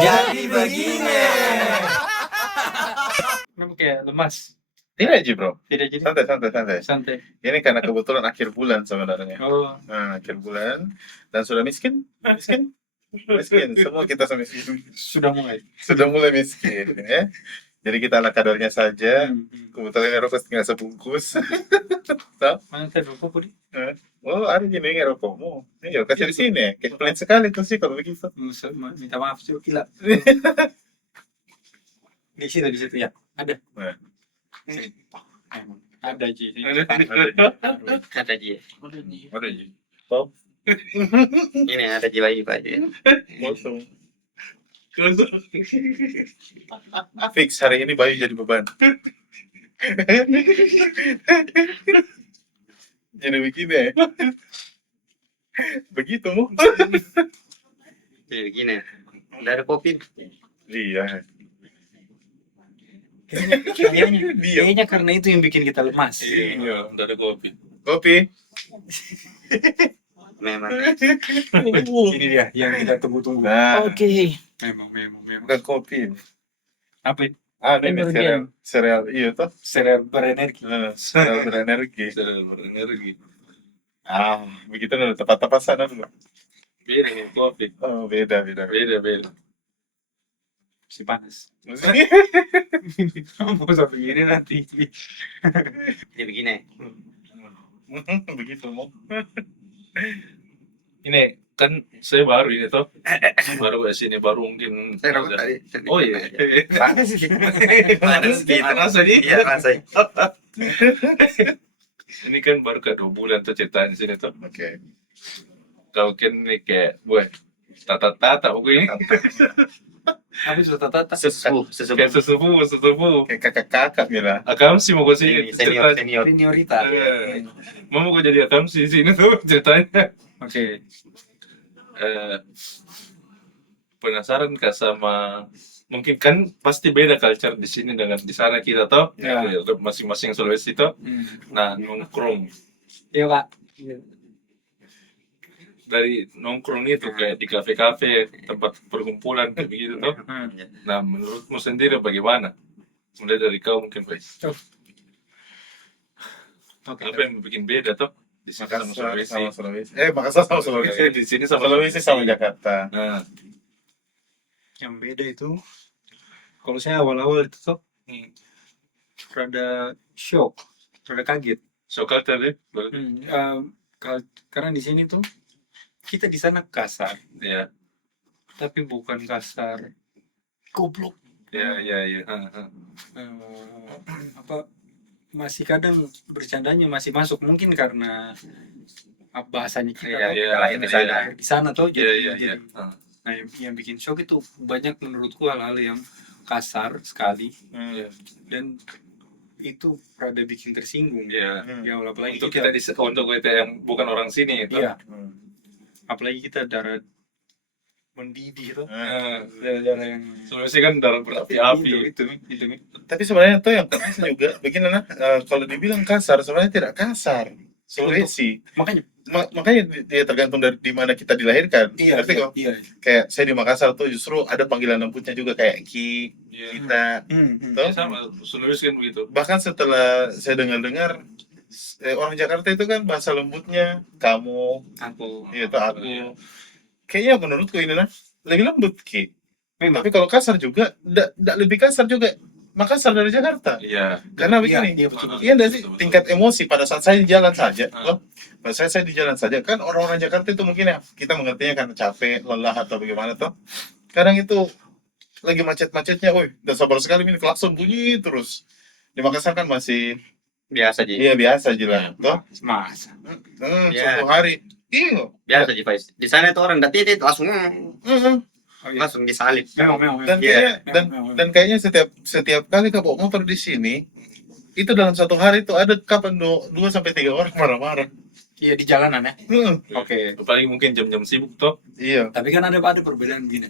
Jadi begini. Kenapa kayak lemas? Tidak Ji bro, Tidak jadi santai. santai. Ini karena kebetulan akhir bulan sebenarnya. Oh, Nah, akhir bulan dan sudah miskin. Semua kita sama miskin. sudah mulai. Sudah mulai miskin ya. Jadi kita ala kadarnya saja. Kebetulan rokok tinggal sebungkus. Mana tadi rokok di? Oh, ada gini rokokmu. Iya, kasih di sini. Kayak pelit sekali tuh sih kalau begitu. Minta maaf sih, gila. Di situ ya. Ada. Nah. Sini. Ada Ji. Kata dia. Ada Ji. Top. Ini ada jiwa Pak. Kosong. Fix hari ini Bayu jadi beban. Jadi begini ya. Begitu mu. Jadi begini. Udah ada kopi. Iya. Kayaknya karena itu yang bikin kita lemas. Iya, udah ada kopi. Kopi. Memang. Ini dia yang kita tunggu-tunggu. Nah, Oke. Memang. bukan kopi. Apa itu? Ada ini Energi. sereal iya toh. Sereal berenergi. Sereal berenergi. Ah, begitu udah tepat-tepasan dulu. Beda nih kopi. Oh, beda. Si panas. Mau sampai gini nanti. Jadi begini. Begitu mau. Ini kan saya baru ini toh, baru ke sini baru mungkin. Saya rokok tadi. Oh iya. Panas gitu. Panas tadi. Iya, rasanya. Ini kan baru ke 2 bulan tuh ceritanya sini tuh. Oke. Kau kan ini kayak, wah, tata pokoknya. Habis sudah tata. Sesepuh. Kayak sesepuh. Kayak kakak-kakak Mila. Akam sih mau ke sini Senior. Seniorita. Mau gue jadi akam sih sini tuh ceritanya. Oke. Penasaran kah sama, mungkin kan pasti beda culture di sini dengan di sana kita toh, Ya. masing-masing Sulawesi toh. Nah, nongkrong Iya Pak. dari nongkrong itu kayak di kafe-kafe, tempat perkumpulan kayak begitu toh. Nah, menurutmu sendiri bagaimana? Mulai dari kau mungkin, guys. Oke. Apa yang bikin beda toh? Di sini sama Sulawesi. Sama Sulawesi. Makassar sama Sulawesi. Di sini sama Sulawesi sama Jakarta. Nah, Yang beda itu, kalau saya awal-awal itu tuh rada shock, rada kaget. sokal tadi, Karena di sini tuh kita di sana kasar, ya, tapi bukan kasar goblok. ya. Apa masih kadang bercandanya masih masuk, mungkin karena bahasanya kita Iya, tuh iya, di sana tuh Iya. jadi nah yang bikin shock itu banyak menurutku hal-hal yang kasar sekali dan itu rada bikin tersinggung. Iya. Ya apalagi Untuk kita yang bukan orang sini itu. iya, apalagi kita darah mendidih itu Nah, darah yang Sulawesi kan darah berapi-api. itu. Tapi sebenarnya tuh yang kasar juga begini nah, kalau dibilang kasar sebenarnya tidak kasar. Sulawesi. makanya Makanya dia tergantung dari di mana kita dilahirkan. Ngerti kok? iya. Kayak saya di Makassar tuh justru ada panggilan lembutnya juga kayak Ki, Iya. kita. Tuh. Ya, sama Sulawesi kan begitu. Bahkan setelah saya dengar orang Jakarta itu kan bahasa lembutnya kamu, Aku itu aku. Iya. Kayaknya menurutku ini nah lebih lembut Ki. memang Tapi kalau kasar juga, tidak lebih kasar juga Makassar dari Jakarta. Iya. Karena begini, iya, betul. iya nggak sih Betul. tingkat emosi pada saat saya di jalan saja, Ah. pada saya di jalan saja kan orang-orang Jakarta itu mungkin ya kita mengertinya karena capek, lelah atau bagaimana toh. Kadang itu lagi macet-macetnya, woi, udah sabar sekali ini klakson bunyi terus. Di Makassar kan masih Biasa aja. iya biasa aja lah, toh. masa Iya. Suatu hari, iya, Biasa aja, Pak. Di sana itu orang datang langsung iya. langsung disalib. memang dan Iya. kayaknya dan kayaknya setiap kali kau bawa motor di sini itu dalam satu hari itu ada kapan 2 sampai 3 orang marah-marah. iya di jalanan ya. Oke. Apalagi mungkin jam-jam sibuk toh. Iya. Tapi kan ada perbedaan gini.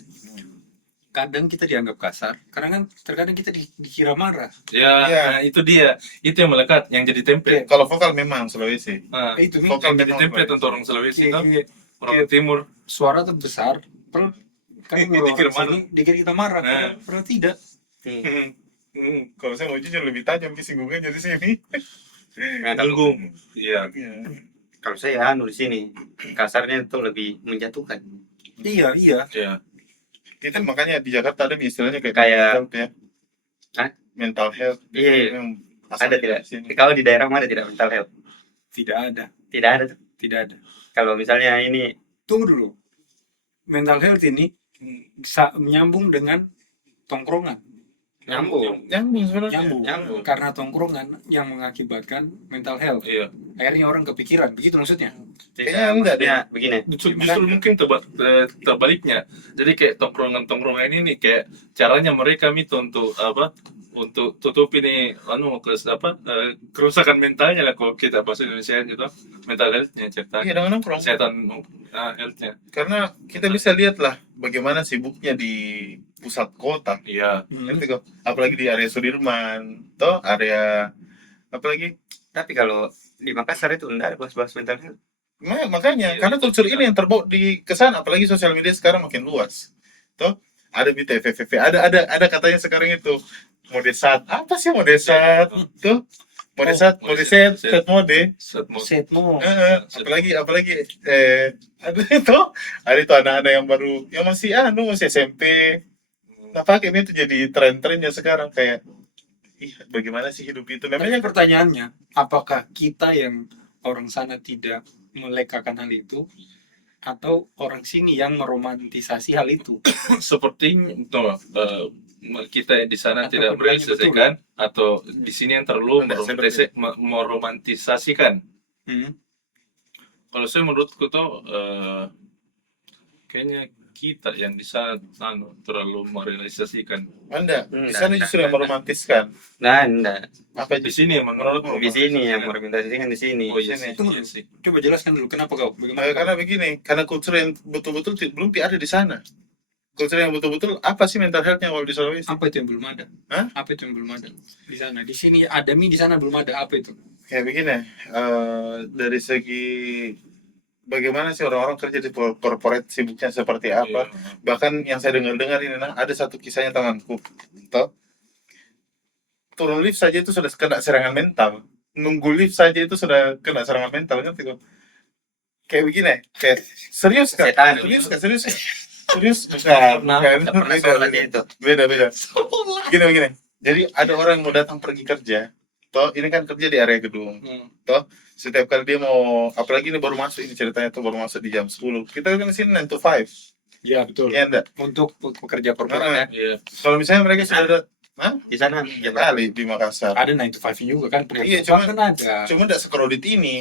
Kadang kita dianggap kasar, karena kan terkadang kita dikira marah. Ya, Iya. nah, itu dia. Itu yang melekat, yang jadi template. Kalau vokal memang Sulawesi. Nah, Itu Vokal yang jadi memang template Sulawesi. untuk orang Sulawesi toh. kayak Orang Timur. suara tuh besar, Kan kalau Dikira orang sini dikira kita marah, Nah. padahal tidak. Kalau saya mau jujur lebih tajam kesinggungannya di sini. Nah, kalau, Tanggung. Iya. Iya. kalau saya di sini kasarnya itu lebih menjatuhkan. Iya, iya. Iya. Kita makanya di Jakarta ada istilahnya kayak Kayak- mental health ya. Hah? Mental health. Iya, iya. Yang Ada asalnya tidak? dari sini. Kalau di daerah mana tidak mental health? Tidak ada, Tidak ada tuh. tidak ada. Kalau misalnya ini Tunggu dulu. Mental health ini menyambung dengan tongkrongan. nyambung. Nyambung sebenarnya. Nyambung. Karena tongkrongan yang mengakibatkan mental health. Iya. Akhirnya orang kepikiran, begitu maksudnya. Kayaknya enggak deh. Maksudnya begini. Justru mungkin terbaliknya. Jadi kayak tongkrongan ini nih kayak caranya mereka itu untuk apa? Untuk tutup ini kerusakan mentalnya lah kalau kita bahasa Indonesia gitu. Mental health-nya cerita. Iya dengan nongkrong. Kesehatan health-nya. Karena kita bisa lihat lah bagaimana sibuknya di pusat kota. Iya. Ngerti kok? Apalagi di area Sudirman, toh area apalagi Tapi kalau di Makassar itu enggak ada bahas-bahas mental health. makanya Iya, karena betul. kultur ini yang terbawa di kesan, apalagi sosial media sekarang makin luas. Toh ada di TVVV, ada katanya sekarang itu modesat. Apa sih modesat? Tuh modesat, modeset, set mode. Setmo. Apalagi ada itu anak-anak yang baru yang masih masih SMP. Nah pakai itu jadi tren-trennya sekarang kayak bagaimana sih hidup itu Tapi namanya pertanyaannya, apakah kita yang orang sana tidak melekakan hal itu, atau orang sini yang meromantisasi hal itu? Sepertinya kita di sana Atau tidak keduanya merealisasikan atau di sini yang terlalu Enggak, meromantisasikan. Hmm. Kalau saya menurutku tuh kayaknya kita yang di sana terlalu merealisasikan. Anda di Enggak, sana enggak, justru yang enggak. meromantiskan Nah, enggak. apa Di sini emang menurutku Di sini yang merepresentasikan di sini. Oh iya Sini. sih. Tunggu. Iya sih. Coba jelaskan dulu kenapa kau? Bagaimana? karena begini karena kultur yang betul-betul belum ada di sana kultur yang betul-betul apa sih mental health-nya kalau di Sulawesi Apa itu yang belum ada? Hah? Apa itu yang belum ada di sana? Di sini ada mie, di sana belum ada. Apa itu? kayak begini dari segi bagaimana sih orang-orang kerja di corporate sibuknya seperti apa Iya. bahkan yang saya dengar ini ada satu kisahnya temanku toh turun lift saja itu sudah kena serangan mental nunggu lift saja itu sudah kena serangan mental ngerti kok kayak begini kayak serius kak Setan. serius bukan Enggak pernah sholat dia itu. beda begini jadi ada orang yang mau datang pergi kerja toh ini kan kerja di area gedung setiap kali dia mau apalagi ini baru masuk ini ceritanya tuh baru masuk di jam 10 kita kan di sini 9 to 5 Ya betul. ya enggak Untuk pekerja korporat Nah, ya. Iya. kalau misalnya mereka sudah ada Di sana ya jam berapa? kali di Makassar Ada 9 to 5 juga kan. Iya, Cuma cuma- kan ada. cuma tidak sekredit ini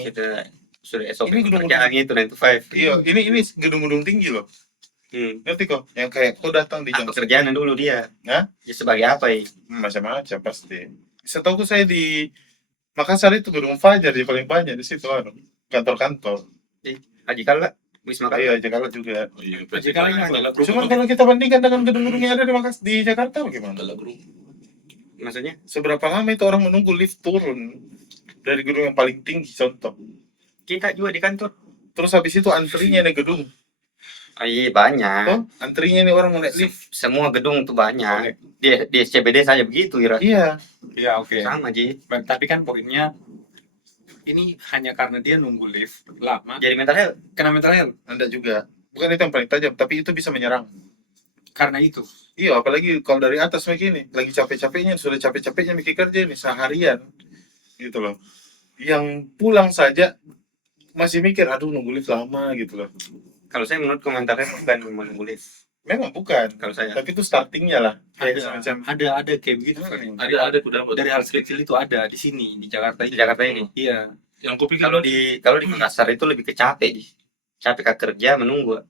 Sudah SOP Ini gedung- kerjaan itu 9 to 5. iya ini gedung-gedung tinggi loh ngerti kok yang kayak kau datang di jam Apa kerjaan dulu dia? Hah? Ya sebagai apa ya? macam-macam pasti setahu saya di Makassar itu gedung Fajar di paling banyak di situ kantor-kantor Haji Kala, Wisma Kala. iya Jakarta juga Oh iya. Jadi kalian hanya cuma kalau kita bandingkan dengan gedung-gedung yang ada di di Jakarta bagaimana Maksudnya? seberapa lama itu orang menunggu lift turun dari gedung yang paling tinggi contoh Kita juga di kantor. terus habis itu antrinya di gedung Iya banyak. toh antrinya ini orang mau naik lift Semua gedung tuh banyak. Di SCBD saja begitu, Ira. iya Ya oke. Sama, Ji. Tapi kan poinnya ini hanya karena dia nunggu lift lama. Jadi mental health. Kena mental health. anda juga bukan itu yang paling tajam tapi itu bisa menyerang Karena itu. iya apalagi kalau dari atas begini lagi capek-capeknya sudah capek-capeknya mikir kerja nih seharian gitu loh yang pulang saja masih mikir aduh nunggu lift lama gitu loh Kalau saya menurut mental health bukan menunggu lift. memang bukan Kalau saya. tapi itu startingnya lah kayak Ada, semacam ada kayak begitu. Farid. Ada kuda Dari hal kecil itu ada di sini di Jakarta Di ini. Jakarta ini. Iya. yang kupikir Kalau di Makassar itu lebih ke capek, Ji. Capek ke kerja menunggu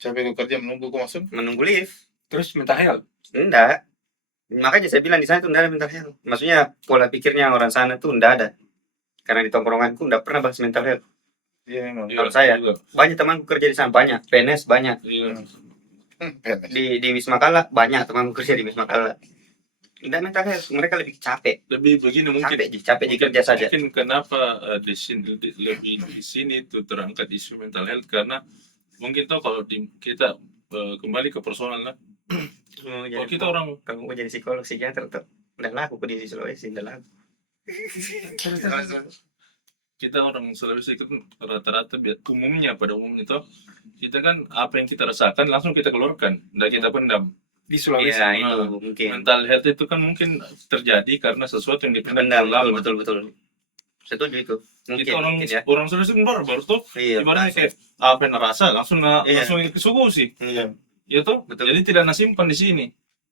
capek kerja menunggu kok maksud menunggu lift. Terus mental health. Enggak. Makanya saya bilang di sana tuh enggak ada mental health. Maksudnya pola pikirnya orang sana tuh enggak ada. Karena di tongkronganku enggak pernah bahas mental health. iya memang Iya, kalau saya. juga. Banyak temanku kerja di sana banyak, PNS banyak. Iya. Di Wisma Kala banyak temanku kerja di Wisma Kala. Enggak mental health, mereka lebih capek. Lebih begini mungkin Capek di kerja saja. mungkin kenapa di sini lebih di sini itu terangkat isu mental health karena mungkin tuh kalau kita kembali ke personal lah. Mau Kalau jadi kita orang kalau mau jadi psikolog psikiater tuh udah laku kok di Sulawesi udah laku. kita orang Sulawesi itu rata-rata umumnya pada umumnya itu kita kan apa yang kita rasakan langsung kita keluarkan, dan kita pendam. Di Sulawesi. Iya Nah, itu mungkin. Mental health itu kan mungkin terjadi karena sesuatu yang dipendam Pendam terlalu betul lama. betul betul. Setuju itu. Mungkin, Kita orang mungkin ya. orang Sulawesi kan baru tuh Iya. ibaratnya kayak apa yang rasa langsung Iya. langsung kesugu sih. Iya. Ya tuh. Betul. Jadi tidak simpan di sini.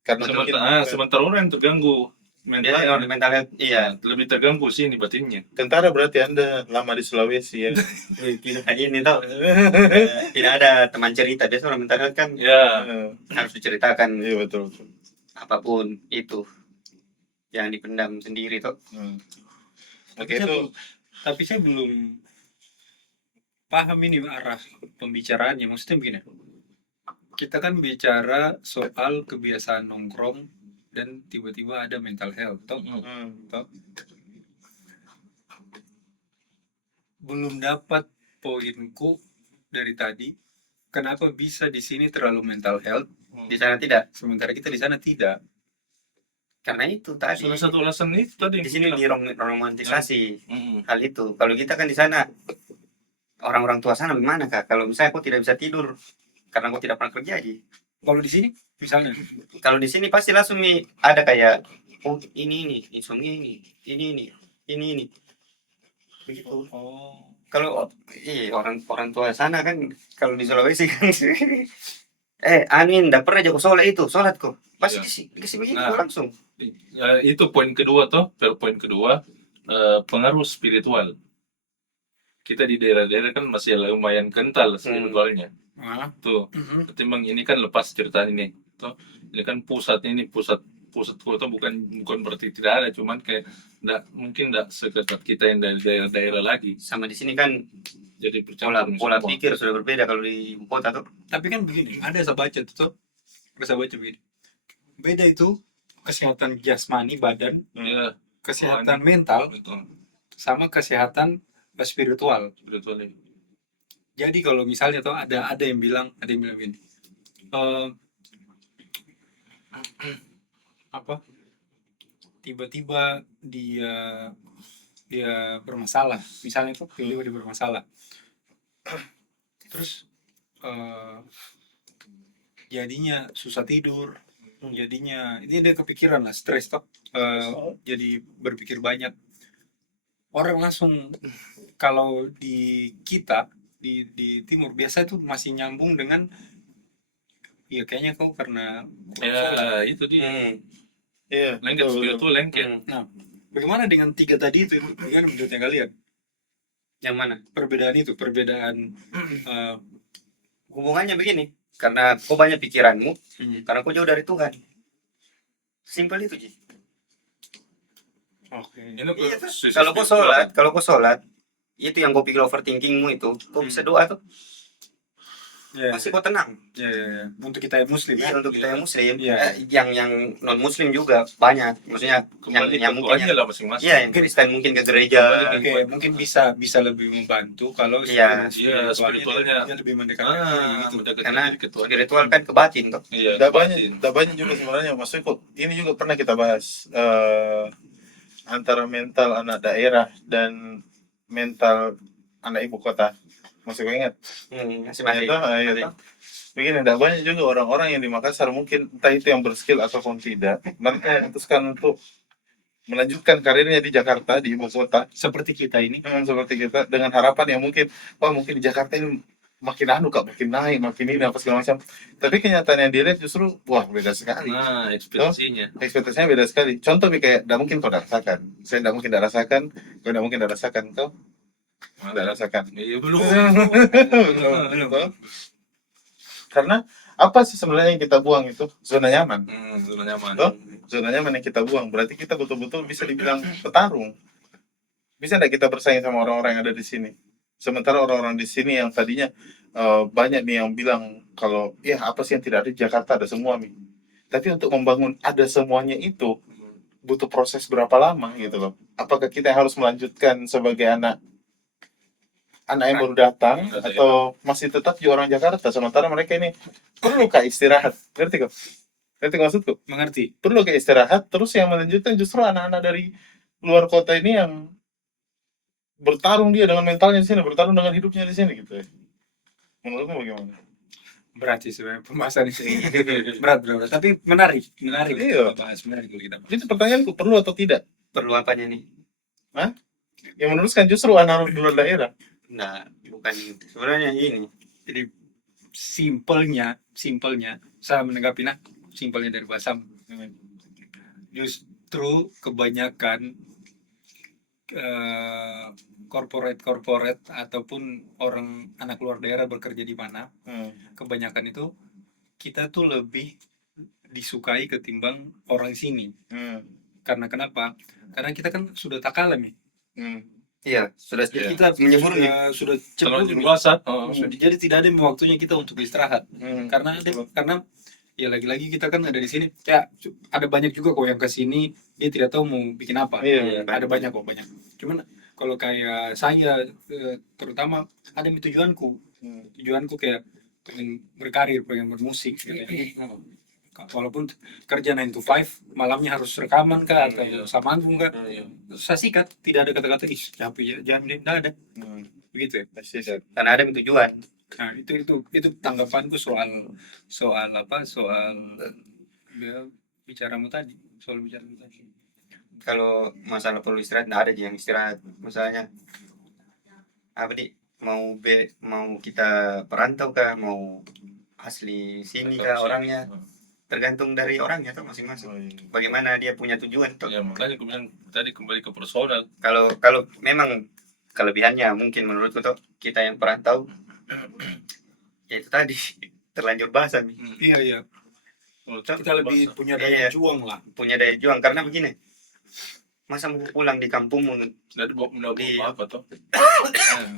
Karena mungkin Sementara orang yang terganggu Dia mental, orang mental health iya. lebih terganggu sini batinnya. tentara berarti Anda lama di Sulawesi ya. Tidak ini tau. Tidak ada teman cerita. Biasa orang mental health kan Ya, harus diceritakan Iya betul betul. apapun itu yang dipendam sendiri tuh. Oke itu Tapi saya belum paham ini arah pembicaraannya. Maksudnya begini, kita kan bicara soal kebiasaan nongkrong dan tiba-tiba ada mental health. Toh? Toh? Belum dapat poinku dari tadi. Kenapa bisa di sini terlalu mental health, Di sana tidak. sementara kita di sana tidak? Karena itu tadi. salah satu alasan itu tadi. Di sini diromantisasi Mm-mm. hal itu. Kalau kita kan di sana orang-orang tua sana gimana kak? Kalau misalnya aku tidak bisa tidur karena aku tidak pernah kerja aja. Kalau di sini, misalnya, Kalau di sini pasti langsung nih ada kayak oh ini insomnia ini begitu. oh, Kalau orang tua sana kan kalau di Sulawesi kan Anin ndak pernah jago sholat kok pasti Iya. dikasih begitu Nah. langsung. Ya, itu poin kedua toh. Poin kedua, pengaruh spiritual. Kita di daerah-daerah kan masih lumayan kental spiritualnya. Tuh, ketimbang ini kan lepas cerita ini. Tuh, ini kan pusatnya ini pusat kota bukan berarti tidak ada, cuman kayak mungkin enggak seketat kita yang dari daerah-daerah lagi. Sama di sini kan Jadi pola semua. pikir sudah berbeda kalau di ibu kota tuh. tapi kan begini, ada saya baca begini. Beda itu kesehatan jasmani badan, Ya, kesehatan mental, betul. sama kesehatan spiritual. Spiritual ini. Jadi kalau misalnya tuh ada yang bilang gini, apa? Tiba-tiba dia bermasalah, misalnya tuh tiba-tiba dia bermasalah, terus jadinya susah tidur, jadinya dia kepikiran lah, stres toh, jadi berpikir banyak. Orang langsung kalau di kita di timur biasa itu masih nyambung dengan ya kayaknya kau karena kurang sholat. Ya, itu dia. iya. Lengket betul, betul. spiritual lengket. Bagaimana dengan tiga tadi itu? Bagaimana menurutnya kalian? Yang mana? Perbedaan Hubungannya begini, karena kau banyak pikiranmu, karena kau jauh dari Tuhan. Simpel itu Ji. Oke. Ini Iya, sisi kalau kau spiritual. sholat, itu yang kau pikir overthinkingmu itu, kau bisa doa tuh, Ya, pasti kau tenang. ya. Untuk kita yang muslim Iya ya. untuk kita yang muslim, Iya. yang non muslim juga banyak, maksudnya Kembali yang ke mungkin Tuhannya lah masing-masing. iya yang Kristen mungkin ke gereja. Oke, mungkin bisa lebih membantu kalau Iya. Spiritualnya. dia lebih mendekatkan diri gitu. Mendekati Karena diri ke Tuhan. spiritual kan ke batin tuh. Iya, Tak banyak juga sebenarnya, maksudnya kok ini juga pernah kita bahas antara mental anak daerah dan mental anak ibu kota. Masih kau ingat? Masih Ternyata, begini, tidak banyak juga orang-orang yang di Makassar mungkin entah itu yang berskill ataupun tidak, mereka memutuskan untuk melanjutkan karirnya di Jakarta, di ibu kota, Seperti kita ini. seperti kita, dengan harapan yang mungkin, wah mungkin di Jakarta ini makin makin naik, makin ini apa segala macam. Tapi kenyataan yang dilihat justru, wah beda sekali. Nah, ekspektasinya. Ekspektasinya beda sekali. Contoh kayak, tidak mungkin kau rasakan, saya tidak mungkin rasakan, kau tidak mungkin rasakan, kau tidak rasakan. Iya, belum. Betul. Karena apa sih sebenarnya yang kita buang itu? Zona nyaman. Zona nyaman. Betul? Zona nyaman yang kita buang. Berarti kita betul-betul bisa dibilang petarung. Bisa tidak kita bersaing sama orang-orang yang ada di sini? Sementara orang-orang di sini yang tadinya banyak nih yang bilang kalau ya apa sih yang tidak ada di Jakarta, ada semua nih. Tapi untuk membangun ada semuanya itu butuh proses berapa lama gitu loh. Apakah kita harus melanjutkan sebagai anak anak yang baru datang atau masih tetap di orang Jakarta, sementara mereka ini perlu kah istirahat, ngerti kok? Ngerti maksudku? Mengerti? Perlu kayak istirahat, terus yang melanjutkan justru anak-anak dari luar kota ini yang bertarung dia dengan mentalnya di sini, bertarung dengan hidupnya di sini gitu ya. Menurutmu bagaimana? Berat sih sebenarnya pembahasan ini. berat. Tapi menarik Iya. kita bahas, menarik kalau kita bahas. Jadi pertanyaanku, perlu atau tidak? Perlu apanya nih? Yang meneruskan justru anak-anak di luar daerah. Nah, bukan itu. Sebenarnya ini. Jadi simpelnya saya menanggapi simpelnya dari Basam. Justru kebanyakan corporate ataupun orang anak luar daerah bekerja di mana, kebanyakan itu kita tuh lebih disukai ketimbang orang sini. Karena kenapa? Karena kita kan sudah tak kalah nih. Iya, sudah Iya. Kita menyebur nih. sudah terlalu cemburu. dewasa. Jadi tidak ada waktunya kita untuk istirahat. Karena Betul. karena ya lagi-lagi kita kan ada di sini. Ya ada banyak juga kok yang ke sini dia tidak tahu mau bikin apa. Iya, Ada banyak. Cuman kalau kayak saya terutama ada tujuanku. Tujuanku kayak pengen berkarir, pengen bermusik gitu. Walaupun kerja 9 to 5, malamnya harus rekaman kah atau sama manggung kah. Saya sikat, tidak ada kata-kata ih capek ya, jangan tidak ada. Begitu ya. Karena ada tujuan. Nah, itu tanggapanku soal ya, bicaramu tadi. Kalau masalah perlu istirahat, nggak ada yang istirahat. Masalahnya apa nih? Mau kita perantau kah, mau asli sini kah orangnya, tergantung dari orangnya tuh masing-masing. Bagaimana dia punya tujuan tuh. Ya makanya aku bilang tadi kembali ke personal. Kalau memang kelebihannya mungkin menurutku tuh kita yang perantau ya itu tadi terlanjur basah nih. Iya. Kita lebih punya Iya. daya juang lah. Punya daya juang karena begini. Masa mau pulang di kampungmu Dari bawa apa tuh?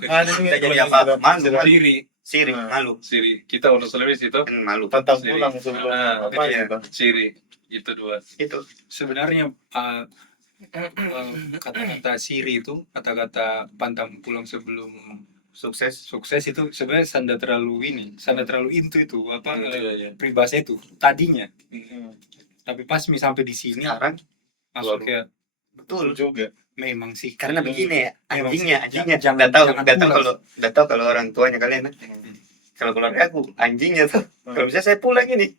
Ada juga Tidak jadi apa-apa. Malu. Siri, Malu. Siri. Kita orang Sulawesi itu. Kan malu. tantang Sendiri. pulang sebelum apa iya. gitu. Siri. Itu dua. Itu. Sebenarnya kata-kata Siri itu, kata-kata pantang pulang sebelum Sukses. sukses itu sebenarnya sanda terlalu into itu apa Iya. peribahasa itu tadinya. Hmm. Tapi pas sampai di sini Sekarang langsung baru. kayak Betul juga. memang sih karena begini ya, Memang anjingnya jangan nggak tahu kalau orang tuanya kalian kalau keluarga aku anjingnya tuh kalau bisa saya pulang ini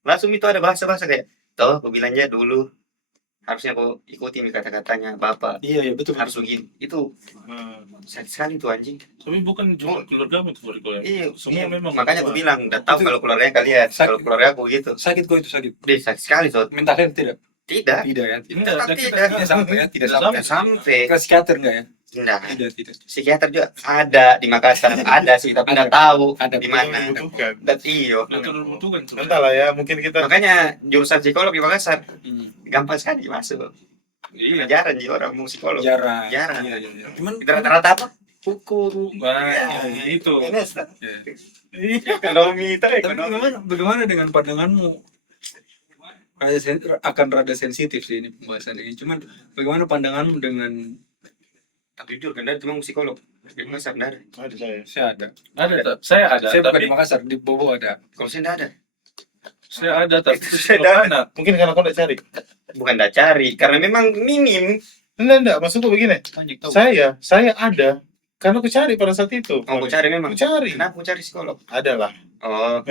langsung itu ada bahasa kayak toh aku bilangnya dulu harusnya aku ikutin kata-katanya bapak iya betul harus begini itu sakit sekali tuh anjing. Tapi bukan cuma keluarga itu kalau Iya, semua memang. makanya aku bilang udah tahu Itu- kalau keluarganya kalian kalau keluarga aku gitu sakit kok itu sakit deh sakit sekali tuh mental health tidak tidak ya tetap Tidak, tidak tidak sampai ya tidak tidak sampai ke psikiater enggak ya tidak tidak psikiater juga ada di Makassar ada sih tapi nggak tahu Ada. di mana Bukan. dan iyo Itu membutuhkan. Entahlah ya, mungkin kita makanya jurusan psikolog di Makassar Hmm. gampang sekali masuk Iya. jarang sih orang mau psikolog jarang Jarang. iya. Cuman rata-rata apa hukum Nah, itu. ini Iya. ekonomi itu Tapi ekonomi bagaimana dengan pandanganmu? Akan rada sensitif sih ini pembahasan ini. Cuman bagaimana pandanganmu dengan tapi jujur kan dari cuma psikolog di Makassar nggak ada ada saya. saya ada. Saya ada. Saya bukan Tapi di Makassar, di Bobo ada. kalau saya nggak ada saya ada tapi Saya kalau ada. anak. Mungkin karena kau tidak cari. bukan nggak cari karena memang minim Enggak, maksudku begini. Banyak tahu. Saya ada karena aku cari pada saat itu. mau cari memang Aku cari. kenapa mau cari psikolog Ada lah. oh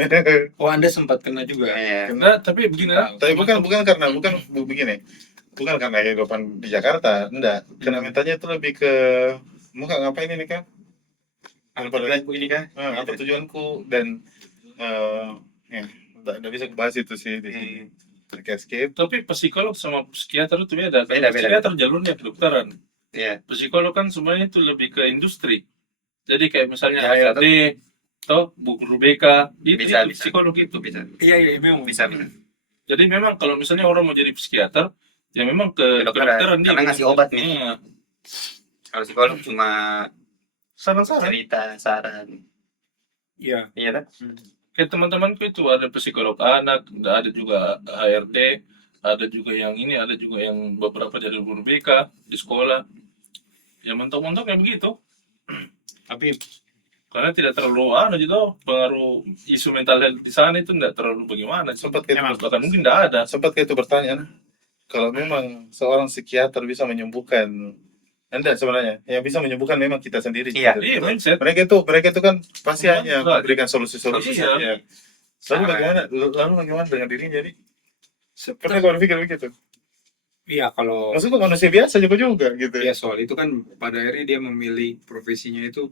Oh, Anda sempat kena juga. iya Nah, tapi begini lah. Tapi bukan karena begini. Bukan karena kehidupan di Jakarta, enggak. Karena mentalnya itu lebih ke mau nggak ngapain ini kan? apa tujuanku ini kan Apa tujuanku dan ya, enggak bisa bahas itu sih di sini. Escape. Tapi psikolog sama psikiater itu beda. Kalau Beda. psikiater jalurnya kedokteran. iya Psikolog kan sebenarnya itu lebih ke industri. Jadi kayak misalnya Ya, HRD, toh Bu Guru BK, itu bisa psikolog itu. bisa Iya, memang bisa Jadi memang kalau misalnya orang mau jadi psikiater, ya memang ke Kedokteran. dia. Karena ngasih obat nih. Iya. kalau psikolog cuma Saran-saran. cerita saran Iya. iya kan Kayak teman-temanku itu ada psikolog anak, ada juga HRD, ada juga yang ini, ada juga yang beberapa dari guru BK di sekolah. Ya mentok-mentok kayak begitu. Tapi Karena tidak terlalu gitu pengaruh isu mental health di sana itu tidak terlalu bagaimana. Sempat kayak Emang. Bahkan mungkin tidak ada. sempat kayak itu bertanya, nah, kalau memang seorang psikiater bisa menyembuhkan, anda sebenarnya yang bisa menyembuhkan memang kita sendiri. Iya. Iya, mindset. Mereka itu kan pasti Iya, hanya enggak. memberikan solusi-solusi Iya. saja. Lalu bagaimana dengan dirinya nih? Pernah kau berpikir begitu? iya kalau Maksudku manusia biasa juga gitu. ya soal itu kan pada akhirnya dia memilih profesinya itu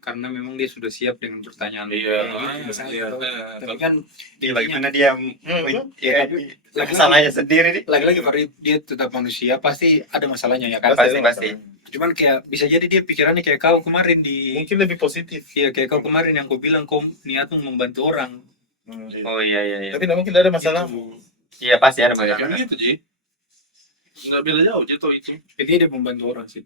karena memang dia sudah siap dengan pertanyaan. Iya. Misalnya Iya. gitu. Tapi kan Dia bagaimana dia ya, masalahnya sendiri nih. lagi-lagi Farid, dia tetap manusia, pasti ada masalahnya ya kan. Pasti. Cuman kayak bisa jadi dia pikirannya kayak kau kemarin Mungkin lebih positif. iya kayak kau kemarin yang kau bilang kau niatmu membantu orang. Oh iya. Tapi memang tidak ada masalah. Iya pasti ada Kan masalah. gitu, Ji. Nggak beda jauh, Ji, tuh itu. Jadi dia membantu orang sih.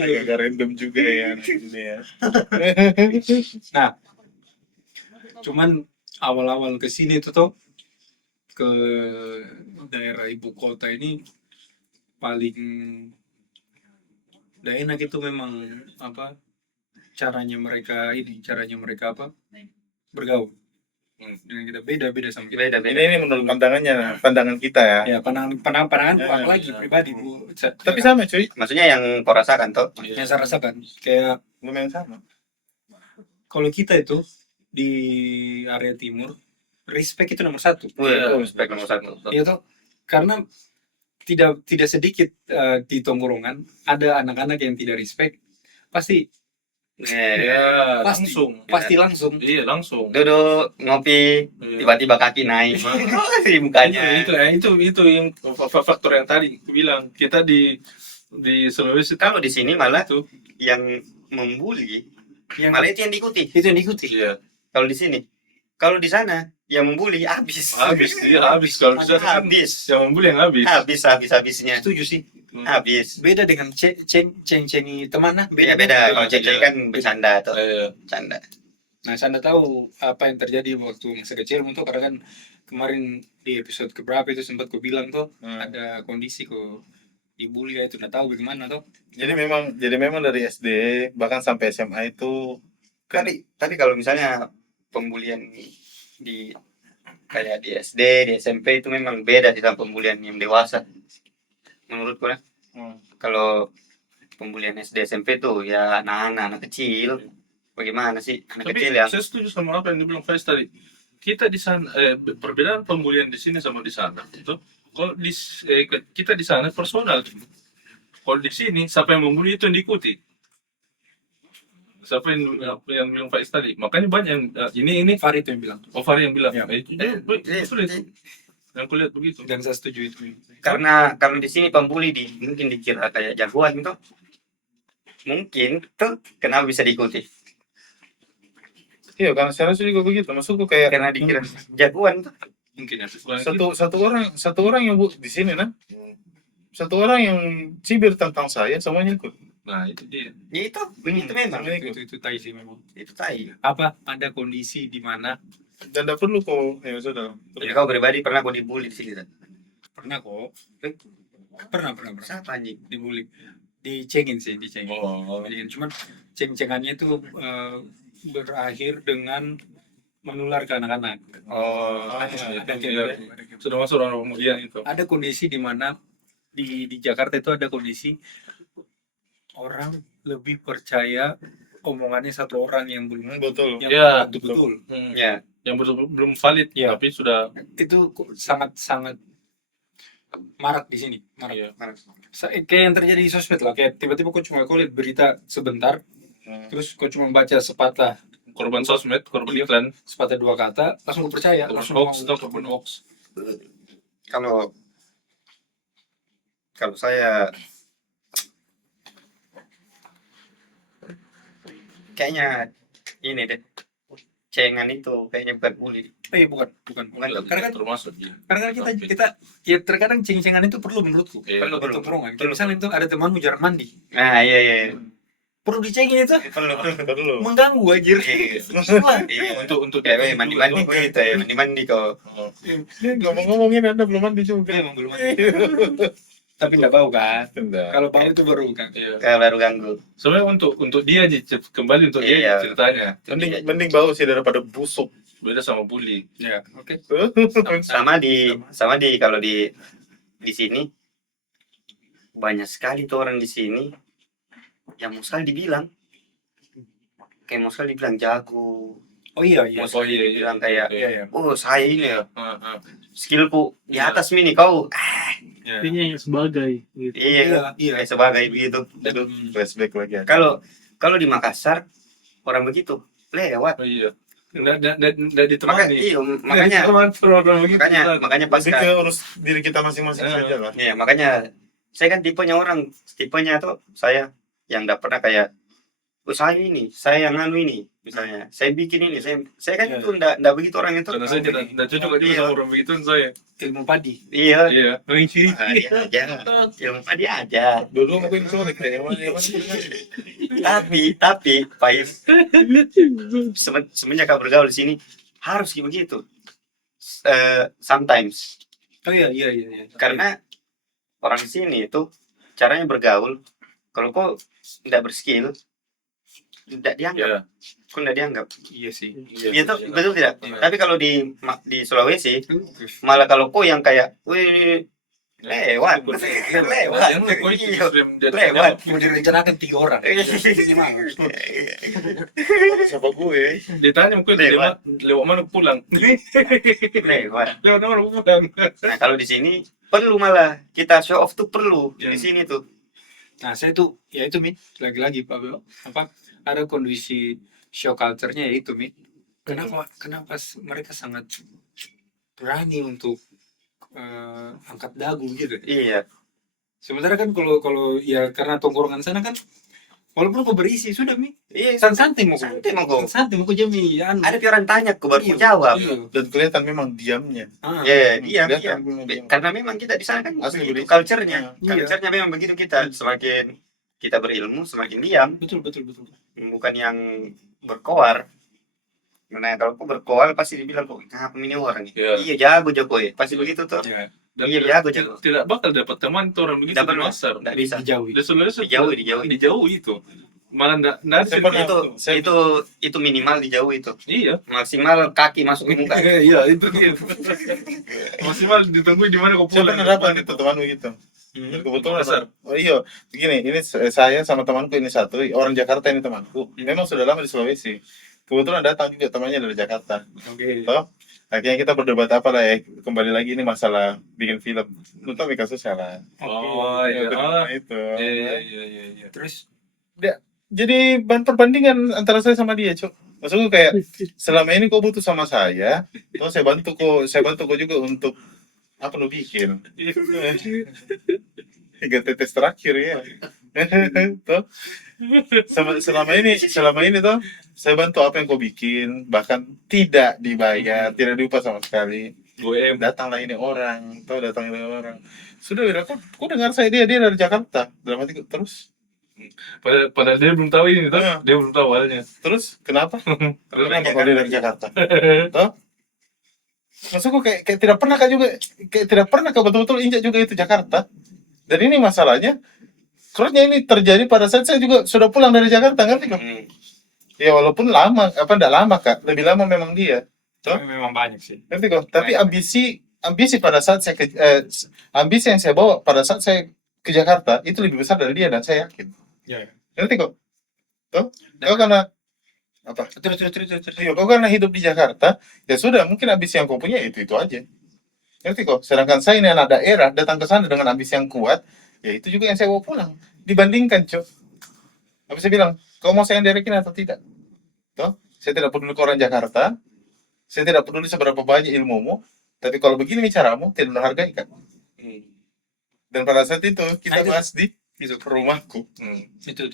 Agak random juga ya ini ya. Nah, cuman awal-awal ke sini tuh ke daerah ibu kota ini paling udah enak itu memang apa caranya mereka apa bergaul dengan kita beda sama kita. Beda. Ini menurut pandangan kita ya. Ya pandangan Ya, orang lagi ya. pribadi bu. Tapi sama cuy, Maksudnya yang kau rasakan toh? yang saya rasakan kayak lumayan sama. kalau kita itu di area timur respect itu nomor satu. Itu respect nomor satu. Iya toh karena tidak sedikit di tongkrongan ada anak-anak yang tidak respect pasti Iya. Iya, langsung Iya, langsung. Duduk ngopi, Iya. tiba-tiba kaki naik di mukanya. Itu yang faktor yang tadi aku bilang. Kita di Sulawesi Kalau di sini malah tuh. yang membuli, yang malah itu yang diikuti. itu yang diikuti. Iya. Kalau di sini, kalau di sana yang membuli habis. Habis kalau bisa kan Habis. yang membeli yang habis. Habisnya. Setuju sih. Habis. Beda dengan ceng-cengi teman lah. Beda. Kalau cek kan bercanda tuh. Iya. Bercanda. Nah, Anda tahu apa yang terjadi waktu masa kecil untuk karena kan kemarin di episode keberapa itu sempat ku bilang tuh ada kondisi kok dibully ya itu nggak tahu bagaimana tuh. Jadi memang dari SD bahkan sampai SMA itu Tapi kalau misalnya pembulian di kayak di SD, di SMP itu memang beda sih sama pembulian yang dewasa. Menurutku ya. Kalau pembulian SD SMP tuh ya anak kecil. Bagaimana sih anak Tapi kecil ya? saya setuju sama apa yang dibilang Faiz tadi. Kita di sana perbedaan pembulian di sini sama di sana itu kalau kita di sana personal. Kalau di sini siapa yang membuli itu yang diikuti. Siapa yang bilang Faiz tadi. Makanya banyak yang ini Farid itu yang bilang. Fahri yang bilang. Ya. Itu yang kulihat begitu. Dan saya setuju itu. Karena kalau di sini pembuli mungkin dikira kayak jagoan gitu. Mungkin tuh kenapa bisa diikuti? iya karena saya rasa juga begitu. Maksudku kayak Karena dikira jagoan tuh. Mungkin ya. satu orang yang di sini nah. Satu orang yang cibir tentang saya semuanya ikut. Nah itu dia. Ya itu memang. Itu tai sih memang. Itu tai. Apa ada kondisi di mana Dan tidak perlu kok ya sudah. Ya kau pribadi pernah kau dibully di sini kan? pernah kok? Pernah Siapa anjing? dibully. Dicengin. Oh. Cuman ceng-cengannya itu berakhir dengan menular ke anak-anak. Oh. Ada Iya. Sudah masuk orang kemudian itu. ada kondisi di mana di Jakarta itu ada kondisi orang lebih percaya omongannya satu orang yang belum Betul. yang Ya, betul. Ya. Yang belum valid Iya. tapi sudah. Itu sangat marak di sini. Marak. Iya. Kayak yang terjadi di sosmed lah. Kayak tiba-tiba kau cuma lihat berita sebentar, terus kau cuma baca Korban sosmed, korban iklan, sepatah dua kata, langsung kau percaya, korban langsung hoax, mau korban hoax. Kalau saya kayaknya ini deh, cengan itu kayaknya bukan bully. bukan. Karena kan termasuk. Iya. kita ya terkadang ceng-cengan itu perlu menurutku. Iya. Perlu Perlu. tongkrongan. Kayak misalnya itu ada temanmu jarang mandi, Nah iya. perlu dicengin itu Perlu. mengganggu anjir. Wah, Iya. Untuk Kayak mandi kok gitu ya, mandi kok. Ngomong-ngomongin Anda belum mandi juga. emang belum mandi. tapi nggak bau kan. Enggak. Kalau bau itu baru kan. Iya. Kayak baru ganggu. Sebenarnya untuk dia kembali untuk Iya. dia ceritanya Mending bau sih daripada busuk. beda sama bully. Ya, oke. Sama di kalau di sini banyak sekali tuh orang di sini yang mau sekali dibilang kayak mau sekali dibilang jago, Oh iya, iya. mau sekali dibilang kayak Iya, iya. oh saya ini Iya. Heeh. skillku di Iya. atas mini kau Iya. Intinya sebagai gitu. iya Iya. kayak sebagai begitu. Aduh, flashback lagi. Kalau di Makassar orang begitu lewat. Oh iya. Nggak ditemani. Iya, makanya makanya pas Lebih ke urus diri kita masing-masing saja lah. iya, makanya saya kan tipenya tuh saya yang enggak pernah kayak oh, saya yang anu ini misalnya saya bikin ini saya kan Iya. itu enggak begitu orang itu. Karena saya tidak cocok aja Iya. sama orang begitu saya. Ilmu padi. Iya. Iya. Dia aja. Yang tadi aja. Dulu mungkin sulit kayak Tapi Pais semenjak kau bergaul di sini harus kayak begitu. Sometimes Oh iya, iya, iya, iya. karena orang sini itu caranya bergaul kalau kau tidak berskill tidak dianggap, Iya. kau tidak dianggap. Iya sih. Iya tuh betul tidak? Iya. Tapi kalau di Sulawesi malah kalau kau yang kayak, wih lewat. Yang kau itu Iya, sering jadi lewat. Mau direncanakan 3 orang. siapa gue? ditanya mungkin lewat mana pulang. Lewat. Lewat mana pulang. Nah kalau di sini perlu malah kita show off tuh perlu Iya. di sini tuh. Nah, saya tuh ya itu Mi, lagi-lagi Pak Beo, apa ada kondisi show culture-nya ya itu Mi. Kenapa mereka sangat berani untuk angkat dagu gitu. Iya. Sementara kan kalau ya karena tongkrongan sana kan walaupun kau berisi sudah Mi. Iya. Santai mau Santai mau kau. Santai mau kau jami anu. Ada orang tanya kau baru Iya, mau jawab. iya. Dan kelihatan memang diamnya. Ah, Iya, iya. Kelihatan memang diam. Karena memang kita di sana kan Asli begitu begitu. culture-nya. Iya. Culture-nya memang begitu kita. Semakin kita berilmu, semakin diam. betul. Bukan yang berkoar. Nah kalau kau berkoar pasti dibilang kok ngapa ini orang nih. Iya. Iya jago Jokowi. Pasti begitu tuh. Ya, Dan Iya, tidak, jago, jago. tidak bakal dapat teman tuh orang begitu Tidak di pernah. pasar. Tidak bisa. dijauhi. Di Sulawesi Dijauhi. itu. Malah nggak Saya pernah- Itu minimal dijauh itu. Iya. Maksimal kaki masuk ke muka. Iya itu dia. Maksimal ditunggu di mana kau Saya pulang. pernah dapat itu teman begitu. Dan kebetulan Makassar. oh iya, begini, ini saya sama temanku ini satu, orang Jakarta ini temanku. Memang sudah lama di Sulawesi. Kebetulan datang juga temannya dari Jakarta. Oke. Toh, akhirnya kita berdebat apa lah ya, kembali lagi ini masalah bikin film. Lu tahu kasusnya lah. Oh iya. Itu. Iya. Terus Jadi bahan perbandingan antara saya sama dia, Cok. Maksudku kayak selama ini kau butuh sama saya, terus saya bantu kau juga untuk apa lu bikin. 3 tetes terakhir ya. Tuh. Selama ini tuh saya bantu apa yang kau bikin, bahkan tidak dibayar, tidak diupah sama sekali. Gue Datanglah ini orang, datang ini orang. Sudah, Wira, kau dengar saya dia dari Jakarta. Dalam hati terus padahal dia belum tahu ini tuh. Iya. Dia belum tahu awalnya. Terus kenapa? Kenapa kalau dia dari Jakarta? Toh? Maksudku kayak tidak pernah kah betul-betul injak juga itu Jakarta. Dan ini masalahnya, kerutnya ini terjadi pada saat saya juga sudah pulang dari Jakarta, ngerti kok? Ya walaupun lama, enggak lama Kak, lebih lama memang dia. tapi memang banyak sih. Ngerti kok? Tapi ambisi pada saat ambisi yang saya bawa pada saat saya ke Jakarta itu lebih besar dari dia dan saya yakin. Ya. Ngerti kok? Tuh, kau karena apa? Terus. Iya, kau karena hidup di Jakarta, ya sudah, mungkin ambisi yang kau punya itu aja. Ngerti kok? Sedangkan saya ini anak daerah, datang ke sana dengan ambisi yang kuat, ya itu juga yang saya bawa pulang. Dibandingkan, Cok. Apa saya bilang, kau mau saya derekin atau tidak? Tuh, saya tidak peduli ke orang Jakarta, saya tidak peduli seberapa banyak ilmumu, tapi kalau begini caramu, tidak menghargai kan? Dan pada saat itu, kita bahas di rumahku. Itu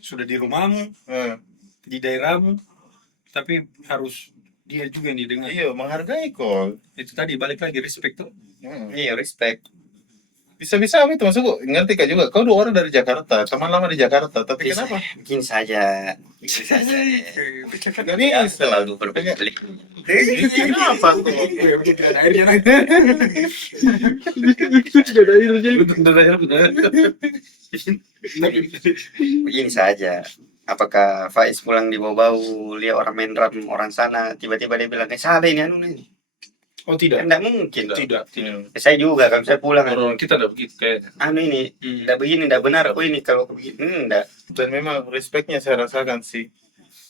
sudah di rumahmu, Eh, di daerahmu, tapi harus dia juga yang didengar. iya, menghargai kok. Itu tadi balik lagi respect tuh. Hmm. Iya respect. Bisa-bisa itu maksudku, ngerti kak juga. Kau 2 orang dari Jakarta, teman lama di Jakarta, tapi Bisa. kenapa? Begini saja. Begini saja. Gak Ya, bisa. selalu berbalik. Kenapa? Ada airnya nanti. Begini saja. Apakah Faiz pulang di bau-bau, lihat orang main drum orang sana, tiba-tiba dia bilang, salah ini anu ini. Oh tidak. Tidak mungkin. Tidak. Saya juga kalau saya pulang, Orang kita udah begitu kayak anu ini, tidak begini, tidak benar. Oh ini kalau begini, tidak. Dan memang respectnya saya rasakan sih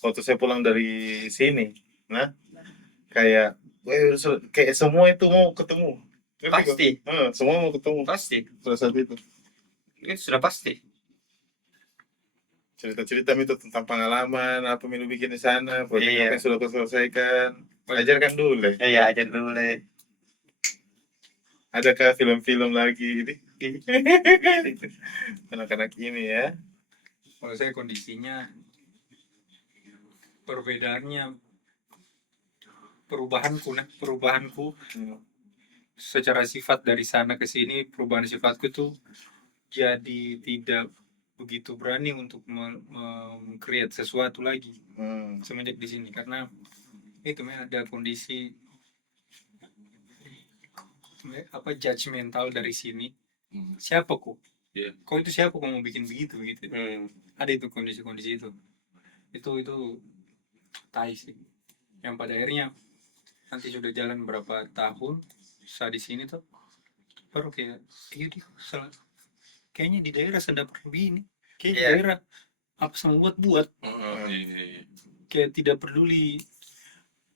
waktu saya pulang dari sini. Nah, kayak kayak semua itu mau ketemu. Ngerti kok? Pasti. Semua mau ketemu Pasti. pada saat itu. Itu sudah pasti. Cerita-cerita itu tentang pengalaman, apa yang lu bikin di sana, proyek Iya. apa yang sudah kau selesaikan. Ajarkan dulu deh. Ya aja dulu deh. Adakah film-film lagi ini? Anak-anak ini ya. Kalau saya kondisinya perbedaannya perubahanku secara sifat dari sana ke sini, perubahan sifatku tuh jadi tidak begitu berani untuk meng-create sesuatu lagi semenjak di sini, karena itu ada kondisi apa judgmental dari sini. Siapa kok? Iya. Kau itu siapa kok mau bikin begitu? Ada itu kondisi-kondisi itu tai sih, yang pada akhirnya nanti sudah jalan berapa tahun saya di sini tuh baru kayak kayaknya di daerah saya dapat begini, kayak di Iya. daerah apa sama buat kayak tidak peduli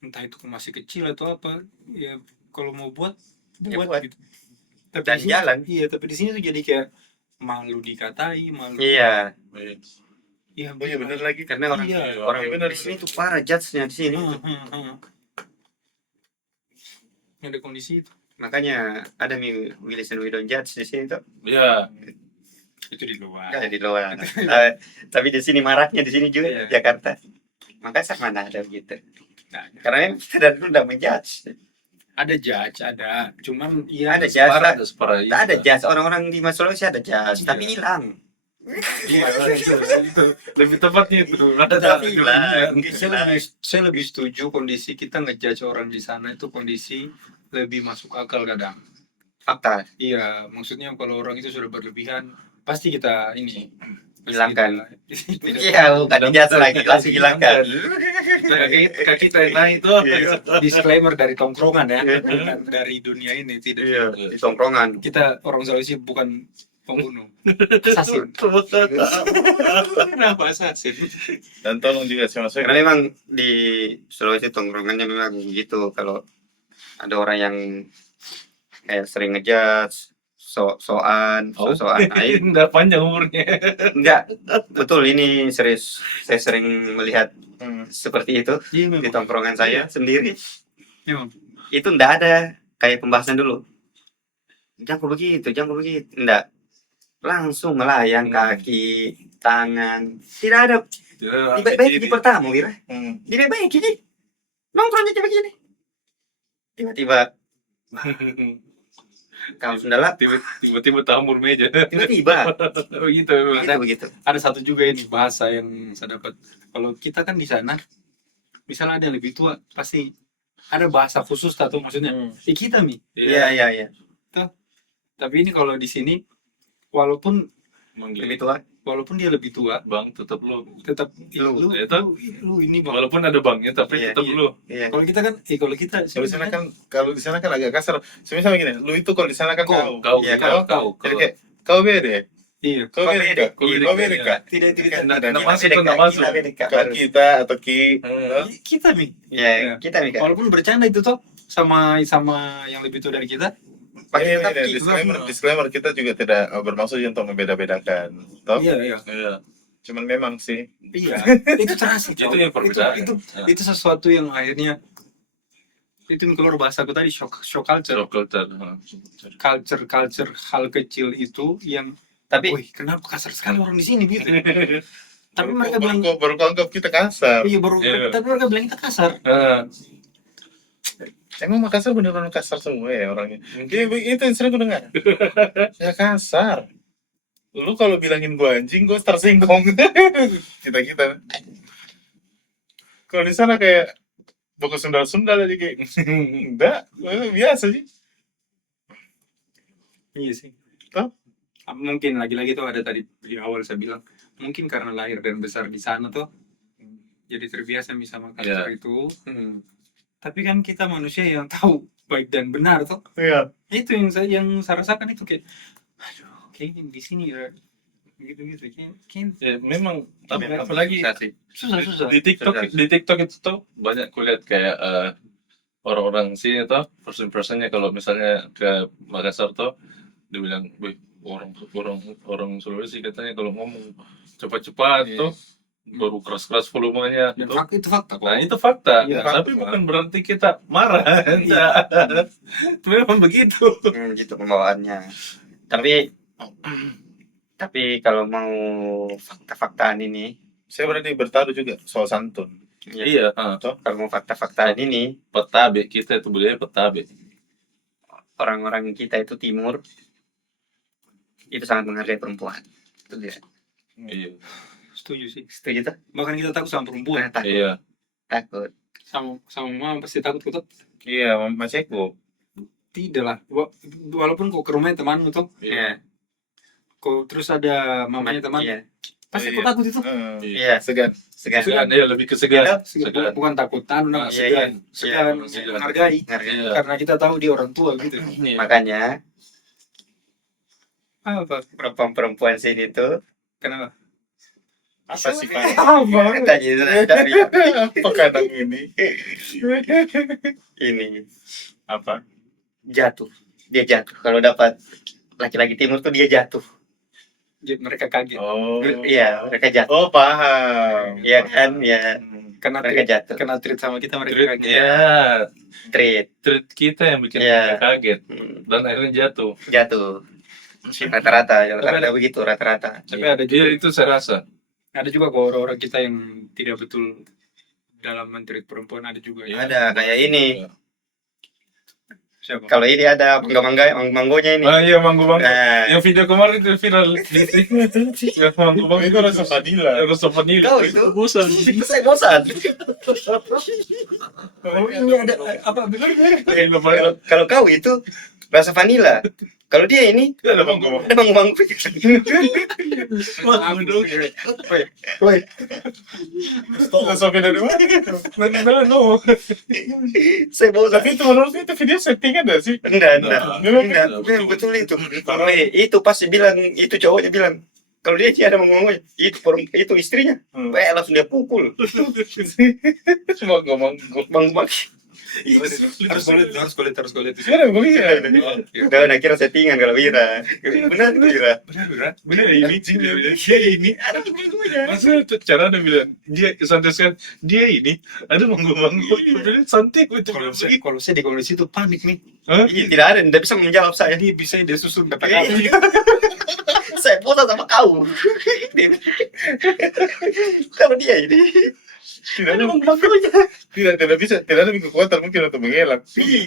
entah itu masih kecil atau apa ya, kalau mau buat Ya, buat. gitu. Tapi Dan di sini- jalan. iya, tapi di sini tuh jadi kayak malu dikatai, malu. Iya. Iya, Oh iya bener lagi. Karena orang Iya. orang Iya, benar. di sini tuh parah judge-nya di sini. Ada kondisi itu. Makanya ada Willis and We Don't Judge di sini tuh. ya Itu di luar. Ada di luar. Tapi di sini maraknya di sini juga Iya. Jakarta. Makanya sama ada begitu. Nah, Karena kita dari dulu udah menjudge. ada judge, ada. Cuman ya Ada judge. parah ada separah Tak ada judge. Orang-orang di Sulawesi ada judge, Iya. tapi hilang. Iya, itu. Lebih tepatnya itu ada Tapi hilang. saya lebih setuju kondisi kita ngejudge orang di sana itu kondisi lebih masuk akal kadang. Fakta. Iya, maksudnya kalau orang itu sudah berlebihan, pasti kita ini Hilangkan. pasti kita- Iya, bukan dijudge lagi, langsung hilangkan. kaki kita naik itu Disclaimer dari tongkrongan ya, bukan dari dunia ini, tidak. Iya, di tongkrongan. Kita orang Sulawesi bukan pembunuh, assassin. Kenapa assassin? Dan tolong juga saya masuk. Karena memang di Sulawesi tongkrongannya memang begitu. Kalau ada orang yang kayak sering ngejudge, sosokan aib. Nggak panjang umurnya. Enggak, betul ini serius. Saya sering melihat seperti itu Iya, di tongkrongan saya sendiri. memang. Itu enggak ada kayak pembahasan dulu. Jangan begitu. Enggak. Langsung melayang kaki, tangan. Tidak ada. Dibaiki di pertama, Wira. Dibaiki nih. Nongkrong aja begini. Tiba-tiba kalau sudah lap, tiba-tiba tambur meja. tiba-tiba Oh gitu. ada begitu. Ada satu juga ini bahasa yang saya dapat. Kalau kita kan di sana, misalnya ada yang lebih tua, pasti ada bahasa khusus atau maksudnya. Kita nih. Iya. Tapi ini kalau di sini, walaupun Lebih tua. walaupun dia lebih tua, Bang, tetap lu. tetap Lu. lu ini bang. Walaupun ada bangnya, tapi Iya, tetap lu. Iya. Kalau kita kan, kalau kita Kalau di sana kan, kalau di sana kan agak kasar. Semisal gini, lu itu kalau di sana kan kau. Kau, Iya, kau. Jadi kayak kau beda. iya. Kau beda. Kau beda kak. Tidak Kan Nggak ada masuk, Kita nggak masuk. Kalau kita atau ki. kita nih. Iya, kita nih Kak. Walaupun bercanda itu toh sama yang lebih tua dari kita. Pakai Ini tetap ki. disclaimer kita juga tidak bermaksud untuk membeda-bedakan. Toh? Iya. Iya. Cuman memang sih. Iya. Itu terasa. Itu yang perbedaan. Itu sesuatu yang akhirnya itu keluar bahasa aku tadi shock culture. Culture hal kecil itu yang Tapi wih, kenapa kasar sekali orang di sini gitu. Tapi mereka bilang baru kau anggap kita kasar. iya baru Iya. tapi mereka bilang kita kasar. Emang Makassar beneran kasar semua ya orangnya? Itu yang sering gue dengar. Ya kasar. Lu kalau bilangin gua anjing, gua tersinggung. Kita. Kalau di sana kayak buku sundal-sundal aja kayak enggak, biasa sih. Iya sih. Toh? Mungkin lagi-lagi tuh ada tadi di awal saya bilang, mungkin karena lahir dan besar di sana tuh, jadi terbiasa nih sama culture itu. Tapi kan kita manusia yang tahu baik dan benar tuh. Iya. Itu yang saya rasakan itu kayak, aduh, kayaknya di sini ya gitu-gitu. Kayak Ya, memang Memang apalagi susah sih. susah. di TikTok itu tuh banyak kulihat kayak orang-orang sini tuh person-personnya kalau misalnya ke Makassar tuh dibilang, wih, orang Sulawesi katanya kalau ngomong cepat-cepat Iya. tuh baru keras-keras volumenya Dan tuh. itu fakta kok. Nah itu fakta, Iya, tapi fakta. bukan berarti kita marah. Enggak. Memang begitu. Gitu pembawaannya. Tapi kalau mau fakta-faktaan ini, Saya berani bertaruh juga soal santun. ya, Iya, kalau mau fakta-faktaan ini, petabe kita itu budaya petabe. orang-orang kita itu timur itu sangat menghargai perempuan. Itu dia. Iya. Setuju sih. Setuju tuh? Bahkan kita takut sama perempuan. Takut. Iya. Takut. Sama mama pasti takut kok. Iya, Mas Eko. Tidak lah. Walaupun kok ke rumahnya temanmu tuh, Iya. kok terus ada mamanya teman, Iya. pasti Iya. kok takut itu. Iya. Segan. Segan. Segan, iya lebih ke segan. Segan. Bukan takutan, Ah, iya, segan, iya. menghargai. Menghargai. Iya. Karena kita tahu dia orang tua gitu. Iya. Makanya Apa? perempuan sini tuh Kenapa? Apa sih Pak? katanya dari Apa kadang ini? ini Apa? jatuh. Dia jatuh. Kalau dapat laki-laki timur tuh dia jatuh. Jadi mereka kaget. Oh. Iya, mereka jatuh. Oh, paham. Iya kan? Iya. Karena Mereka jatuh. kena treat sama kita mereka Treat, kaget. ya, Treat. treat kita yang bikin Iya. mereka kaget dan akhirnya jatuh. Jatuh. Rata-rata begitu rata-rata. Tapi ada juga, Iya itu saya rasa. ada juga kok orang-orang kita yang tidak betul dalam mentreat perempuan, ada juga ya. Ada kayak ini. Siapa? Kalau ini ada manggonya ini. Ah iya manggu-manggu. Nah, Yang video kemarin itu viral di yang manggu-manggu Itu rasa vanilla. rasa vanilla. kau itu bosan. itu saya bosan. Oh, ini ada apa bilang? Kalau kau itu rasa vanilla. Kalau dia ini Ada manggu-manggu. ada manggu-manggu. Woi, Rasa vanilla mana? No. Saya bosan. Tapi itu menurut itu video settingan gak sih? Enggak. Enggak. Memang betul itu. Kalau itu pasti bilang, itu cowoknya bilang, kalau dia sih ada manggu-manggunya, itu istrinya. Langsung dia pukul. Manggu-manggu. Manggu-manggu. harus kulit. Sekarang gue lihat. Udah kira settingan kalau Wira. Benar itu Wira. Bener ini dia ini. Maksudnya tuh cara dia bilang dia santai dia ini ada manggu-manggu. Santai itu Kalau saya di kondisi itu panik nih. Hah? Iya, tidak ada, tidak bisa menjawab saya. Dia bisa dia susun kata-kata. Saya bosan sama kau. Kalau dia ini Tidak ada, manggu-manggunya. tidak bisa, tidak ada kekuatan mungkin untuk mengelak.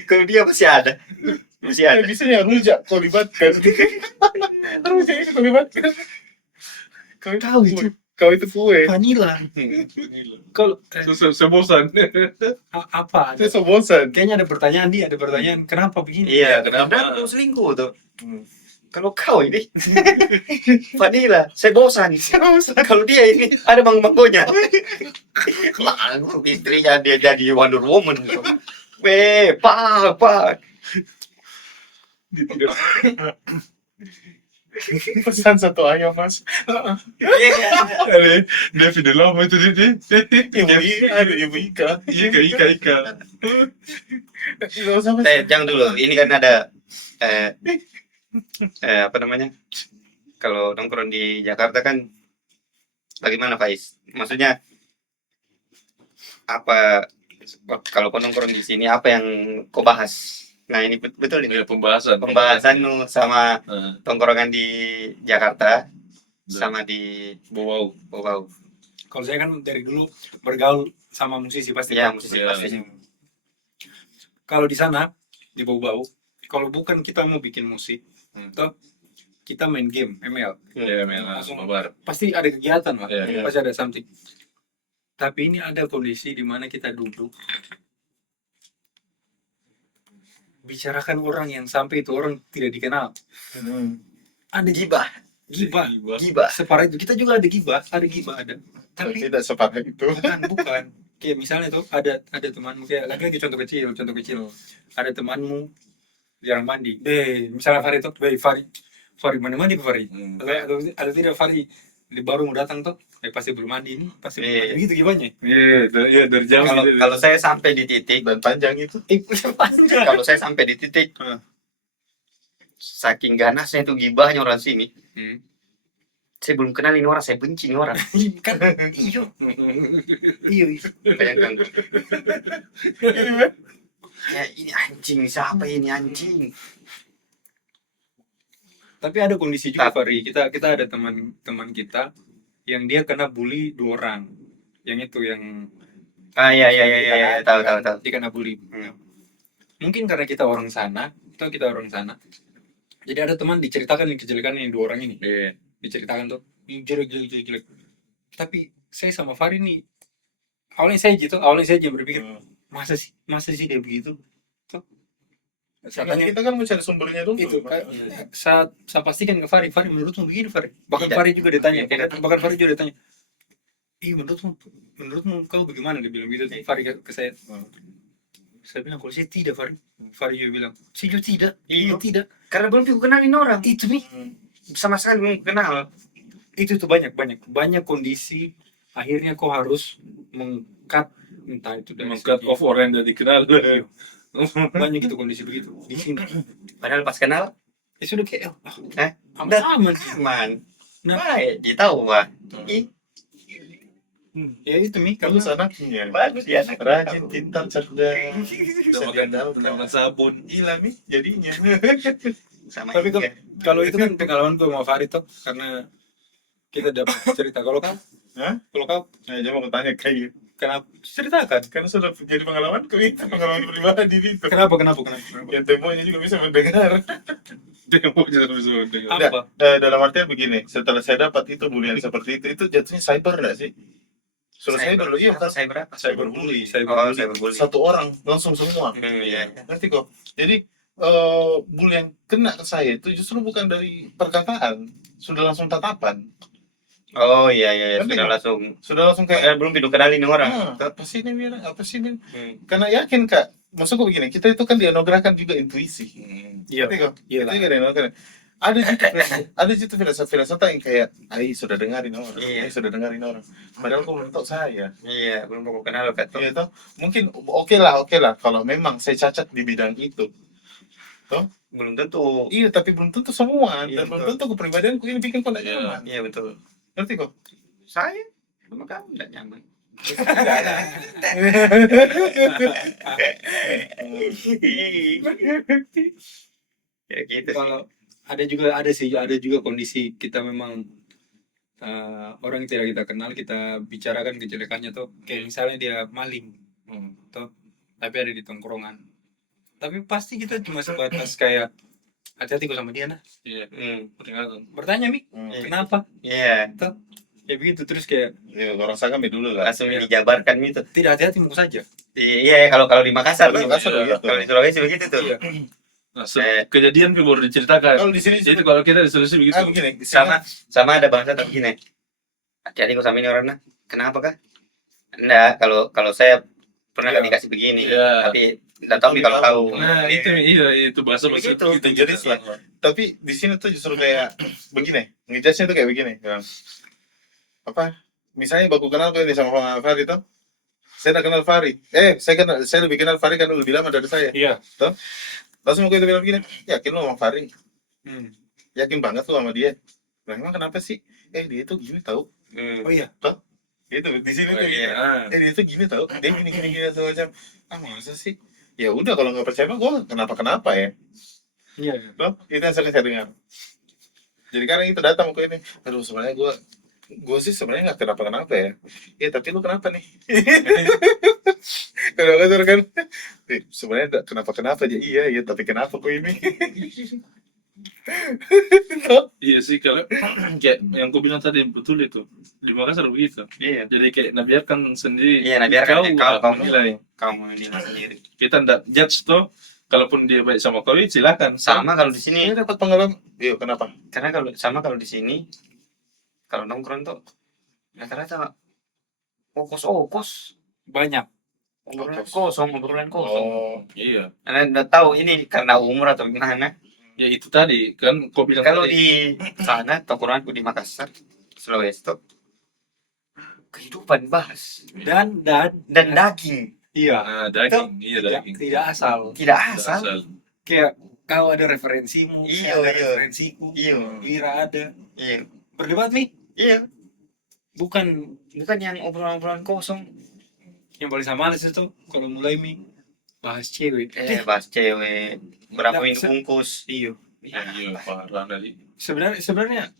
Kalau dia masih ada. Masih ada. Bisanya rujak kau libatkan. Rujak itu kau libatkan. Kau itu Kau itu kue. vanilla. Kalau saya bosan. apa? Saya so bosan. Kayaknya ada pertanyaan, kenapa begini? Iya, kenapa? Kau selingkuh tuh. Kalau kau ini vanilla, saya bosan. Kalau dia ini ada manggo-manggonya. Lalu istrinya dia jadi Wonder Woman. Pak. Pesan satu ayam mas. Dia video lama itu dia. Ada ibu Ika. Iya kayak Ika. Jangan dulu, ini kan ada apa namanya? Kalau nongkrong di Jakarta kan bagaimana Faiz? Maksudnya apa kalau kau nongkrong di sini apa yang kau bahas? Nah ini betul ini Ini pembahasan. pembahasan lu sama tongkrongan di Jakarta sama di Wow. Bogor. Kalau saya kan dari dulu bergaul sama musisi pasti. Ya Pak. musisi Iya. pasti. kalau di sana di Bau-Bau, kalau bukan kita mau bikin musik, toh kita main game ML, Iya, memang Langsung. mabar. pasti ada kegiatan lah, Iya, iya. pasti ada something. Tapi ini ada kondisi di mana kita duduk bicarakan orang yang sampai itu orang tidak dikenal. Ada Gibah. gibah, Gibah. separah itu kita juga ada gibah, ada. Tapi Tapi tidak separah itu. bukan. Kayak misalnya tuh ada temanmu kayak lagi contoh kecil. Ada temanmu jarang mandi. Misalnya Fari tuh, Fari mandi Fari. Atau tidak Fari di baru mau datang tuh, pasti belum mandi ini, pasti belum mandi. Gitu gimana? Iya, dari jam Kalau gitu. kalau saya sampai di titik, Dan panjang itu. Panjang. kalau saya sampai di titik, saking ganasnya itu gibahnya orang sini, saya belum kenal ini orang, saya benci ini orang. Kan iyo. Bayangkan. Ya ini anjing, siapa ini anjing? Tapi ada kondisi juga Fari, kita ada teman kita yang dia kena bully 2 orang. Yang itu yang Ah iya, tahu. dia kena bully. Mungkin karena kita orang sana, jadi ada teman diceritakan kejelekan yang 2 orang ini. Diceritakan tuh, "Ih, jelek. Tapi saya sama Fari nih, awalnya saya aja berpikir, masa sih dia begitu? Tuh. Karena kita kan mencari sumbernya dulu. Itu kan saat saya pastikan ke Fari menurutmu begini Fari? Bahkan Tidak. Fari juga ditanya, Tidak. bahkan Fari juga ditanya, menurutmu kau bagaimana, dia bilang gitu Fari ke saya. Saya bilang kalau saya tidak Fari juga bilang saya juga tidak. Iya. Tidak. Karena belum juga kenalin orang. Itu nih, Sama sekali belum kenal. itu tuh banyak kondisi akhirnya kau harus meng-cut entah itu dari Meng-cut segi- off orang yang dikenal. Iya. Banyak itu kondisi begitu di sini. Padahal pas kenal, Ya sudah kayak Udah. aman. aman. Nah. Baik, dia tahu Pak. Ih, Ya itu nih Bagus karena anaknya. bagus ya anak. Rajin, pintar, cerdas. Bisa makan sabun. Gila nih jadinya. Sama Tapi ini ya. kalau itu kan pengalaman gue sama Farid tuh karena kita dapat cerita. Kalau kau Nah, coba aku tanya kayak gitu. kenapa ceritakan? Karena sudah jadi pengalaman itu pengalaman pribadi itu. Kenapa? Yang temunya juga bisa mendengar. Dia mau jadi bisa mendengar. Apa? Dalam artian begini, setelah saya dapat itu bulian seperti itu jatuhnya cyber enggak sih? Sudah cyber loh, iya kan? Saya berapa? Cyberbully. Oh, saya berbully. Satu orang langsung semua. Iya. Ngerti kok? Jadi bully yang kena ke saya itu justru bukan dari perkataan, sudah langsung tatapan. Oh iya, Ngerti sudah kok? langsung. Sudah langsung kayak Belum dikenalin orang. apa sih ini bilang? Apa sih ini? Karena yakin Kak, maksudku begini, kita itu kan dianugerahkan juga intuisi. Iya. Ngerti kok? Iya Itu kan dianugerahkan. Ada juga firasat yang kayak, sudah dengarin orang, Iya. sudah dengarin orang. Padahal kau belum tahu saya. Iya, belum aku kenal Kak. Iya toh, mungkin oke lah kalau memang saya cacat di bidang itu. Belum tentu. Iya, tapi belum tentu semua Iya, dan belum betul. tentu kepribadianku ini bikin kau tidak Iya. nyaman. Iya betul. Ngerti kok? Saya sama kamu tidak nyaman. Ya gitu. Kalau ada juga kondisi kita memang orang yang tidak kita kenal, kita bicarakan kejelekannya tuh kayak misalnya dia maling tuh, tapi ada di tongkrongan, tapi pasti kita cuma sebatas kayak hati-hati kok sama dia nah, Iya. Peringatan. bertanya Mi Hmm. kenapa Iya. ya begitu, terus kayak Ya, orang rasakan dulu lah. Langsung dijabarkan gitu. tidak hati-hati mau saja. Iya, kalau di Makassar Kalau di begitu. Makassar begitu. Kalau di Sulawesi begitu tuh. Iya. Nah, kejadian tuh baru diceritakan. Kalau di sini Jadi kalau kita di Sulawesi begitu. begini, Sama ada bahasa tapi gini. Hati-hati kok sama ini orangnya. Kenapa kah? Enggak, kalau saya pernah Iya. dikasih begini, Iya. tapi enggak tahu nih kalau tahu. Nah, itu bahasa Begitu. itu jenis lah. Tapi di sini tuh justru kayak begini, ngejudge-nya tuh kayak begini. Ya. Apa? Misalnya baku kenal tuh ini sama Fari tuh. Saya udah kenal Fari. Saya lebih kenal Fari karena lebih lama dari saya. Iya. Langsung aku itu bilang begini, yakin lo sama Fari? Hmm. Yakin banget lo sama dia? Nah, emang kenapa sih? Dia itu gini tahu. Oh iya. Gitu di sini Oh, tuh. iya. Dia itu gini tahu. Dia gini segala macam. Masa sih? Ya udah kalau nggak percaya mah gue kenapa ya? Iya. Loh, itu yang sering saya dengar. Jadi kadang itu datang ke ini, aduh sebenarnya gue sih sebenarnya nggak kenapa ya. Ya tapi lu kenapa nih? Kalau kotor kan, sebenarnya kenapa dia iya tapi kenapa kok ini? Iya sih kalau kayak yang ku bilang tadi betul itu di Makassar begitu. Iya. Jadi kayak nabiarkan sendiri. Iya, nah biarkan kau menilai. kamu menilai sendiri. Kita ndak judge tuh. Kalaupun dia baik sama kau, silakan. Sama kalau di sini, Ini dapat pengalaman. Iya, kenapa? karena kalau di sini, kalau nongkrong tuh rata-rata okos Banyak. obrolan kosong. Oh, Iya. Anda udah tahu ini karena umur atau gimana? Ya itu tadi kan kau bilang Kalau tadi. di sana tongkronganku di Makassar, Sulawesi tuh kehidupan bahas Dan dan daging, iya. Nah, daging, iya Tidak, daging. tidak asal. tidak Tidak asal. Kayak kau ada referensimu, Iya, saya ada iya. referensiku, Iya, Wira ada. iya, Berdebat nih, iya. bukan Bukan yang obrolan kosong. yang paling sama itu kalau mulai bahas cewek. Bahas cewek, berapa Nah, ini bungkus. Iya. Iya, parah tadi. Sebenarnya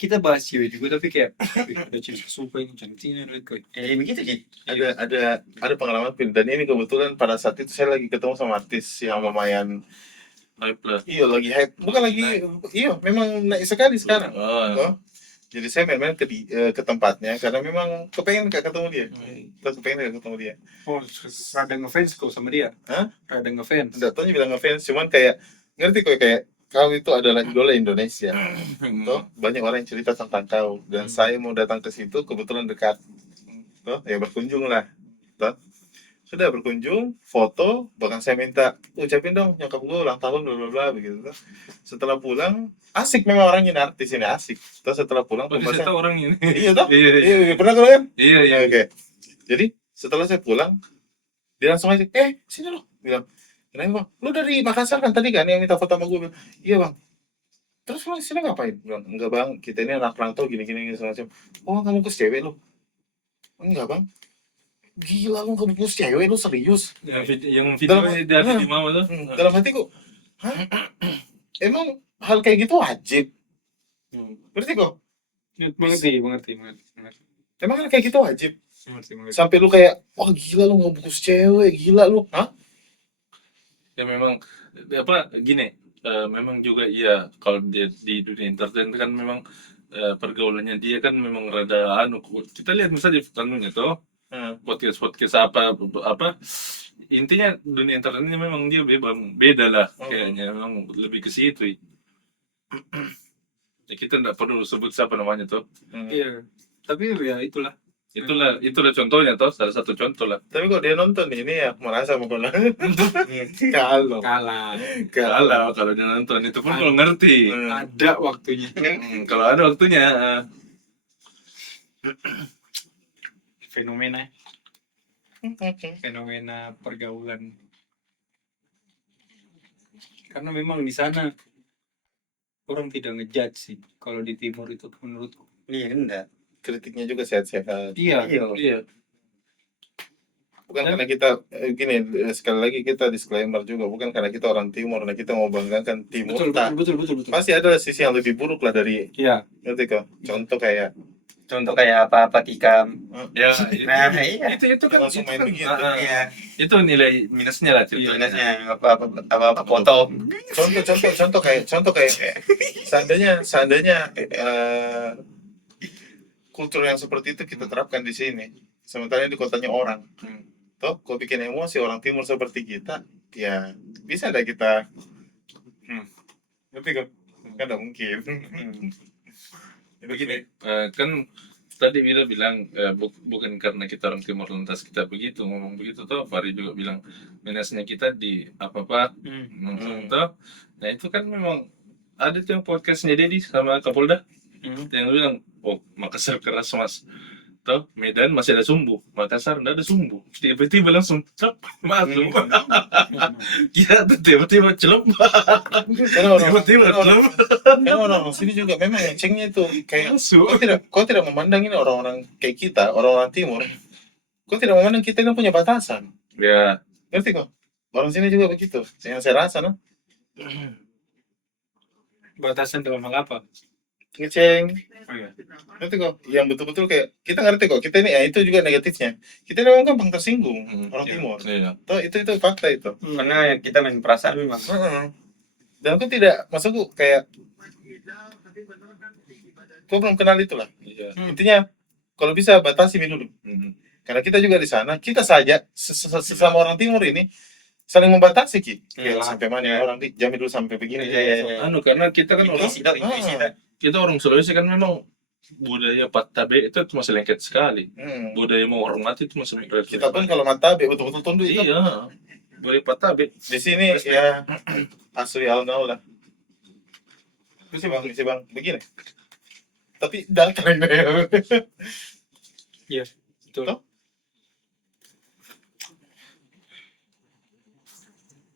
kita bahas cewek juga tapi kayak ada cewek suka ini cantiknya Begitu sih. ada pengalaman Pin. Dan ini kebetulan pada saat itu saya lagi ketemu sama artis yang lumayan Hype lah. iya lagi hype, bukan lagi iya memang naik sekali sekarang. Oh, Toh? Jadi saya main-main ke tempatnya karena memang kepengen gak ketemu dia. Terus kepengen gak ketemu dia. Oh, rada ngefans kok sama dia. Hah? Rada ngefans. Enggak tahu bilang ngefans, cuman kayak ngerti kok kayak kau itu adalah idola Indonesia. Toh banyak orang yang cerita tentang kau dan saya mau datang ke situ kebetulan dekat. Toh ya berkunjung lah. Toh sudah berkunjung, foto, bahkan saya minta ucapin dong nyokap gue ulang tahun bla bla bla begitu. Toh. Setelah pulang asik memang orangnya artis ini asik. Terus setelah pulang Oh, saya tahu orang ini. iya toh? Iya, iya. Iya, pernah kau kan? Iya, iya. Oke. Jadi setelah saya pulang, dia langsung aja, sini lo, bilang, kenapa bang? Lu dari Makassar kan tadi kan yang minta foto sama gue? Bilang, iya bang. Terus lu sini ngapain? Bilang, enggak bang, kita ini anak rantau gini semacam. Oh kamu bungkus cewek lu? Enggak bang. Gila lu kamu bungkus cewek lu serius? Yang video Dalam- dari di mama tuh. Dalam hatiku, hah? Emang hal kayak gitu wajib? Berarti kok? Mengerti. Emang hal kayak gitu wajib? Mengerti. Sampai lu kayak, wah gila lu ngebungkus cewek, gila lu, hah? Ya memang apa gini, memang juga iya kalau dia di dunia entertain kan memang pergaulannya dia kan memang rada kita lihat misalnya di anunya tuh podcast apa intinya dunia entertainnya memang dia beda lah kayaknya memang lebih ke situ. Ya, kita nggak perlu sebut siapa namanya tuh. Iya. Tapi ya itulah. Itulah contohnya tuh, salah satu contoh lah. Tapi kok dia nonton ini ya merasa mau kalau Kalau dia nonton itu pun kalau ngerti. Ada waktunya. Kalau ada waktunya. Fenomena pergaulan. Karena memang di sana orang tidak ngejudge sih. Kalau di timur itu menurutku. Iya, enggak. kritiknya juga sehat-sehat. Iya. Iya. Bukan karena kita gini sekali lagi kita disclaimer juga bukan karena kita orang timur, karena kita mau banggakan timur. Betul. Pasti ada sisi yang lebih buruk lah dari Iya. ngerti kok. Contoh kayak apa tikam. Ya, Nah, iya. itu kan langsung main begitu. Iya. itu nilai minusnya lah ceritanya. Minusnya apa foto. Contoh kayak seandainya kultur yang seperti itu kita terapkan di sini. Sementara di kotanya orang. Toh, kau bikin emosi orang timur seperti kita, ya bisa ada kita. Ngerti kok? Kan tidak mungkin. Begini, kan tadi Mira bilang bukan karena kita orang timur lantas kita begitu ngomong begitu toh. Fari juga bilang minusnya kita di apa toh. Nah itu kan memang ada tuh yang podcastnya Dedi sama Kapolda yang bilang Makassar keras mas. Toh Medan masih ada sumbu, Makassar enggak ada sumbu. Tiba-tiba langsung masuk. Kita tiba-tiba celup. Tiba-tiba celup. Karena orang sini juga memang ngecengnya itu kayak kau tidak memandang ini orang-orang kayak kita, orang-orang timur. Kau tidak memandang kita ini punya batasan. Ya. Ngerti kok? Orang sini juga begitu. Yang saya rasa, no? Batasan dalam hal apa? ngeceng. Oh iya. Ngerti kok? Yang betul-betul kayak kita ngerti kok. Kita ini ya itu juga negatifnya. Kita memang gampang tersinggung orang Iya. timur. Iya. Toh itu fakta itu. Karena kita main perasaan memang. Heeh. Dan aku tidak, maksudku kayak kau belum kenal itulah. Iya. Intinya kalau bisa batasi dulu. Hmm. Karena kita juga di sana, kita saja sesama orang timur ini saling membatasi ki. Iya. Kayak sampai mana Iya. orang di jam dulu sampai begini. Iya, iya, iya. Anu karena kita kan orang Intuisi dong, intuisi dong. kita orang Sulawesi kan memang budaya patabe itu masih lengket sekali. Hmm. Budaya menghormati itu masih Kita pun kalau mata betul-betul tunduk itu. iya budaya patabe. Di sini ya asli alnau lah. Itu sih bang, begini. Tapi datang Iya, betul. Toh?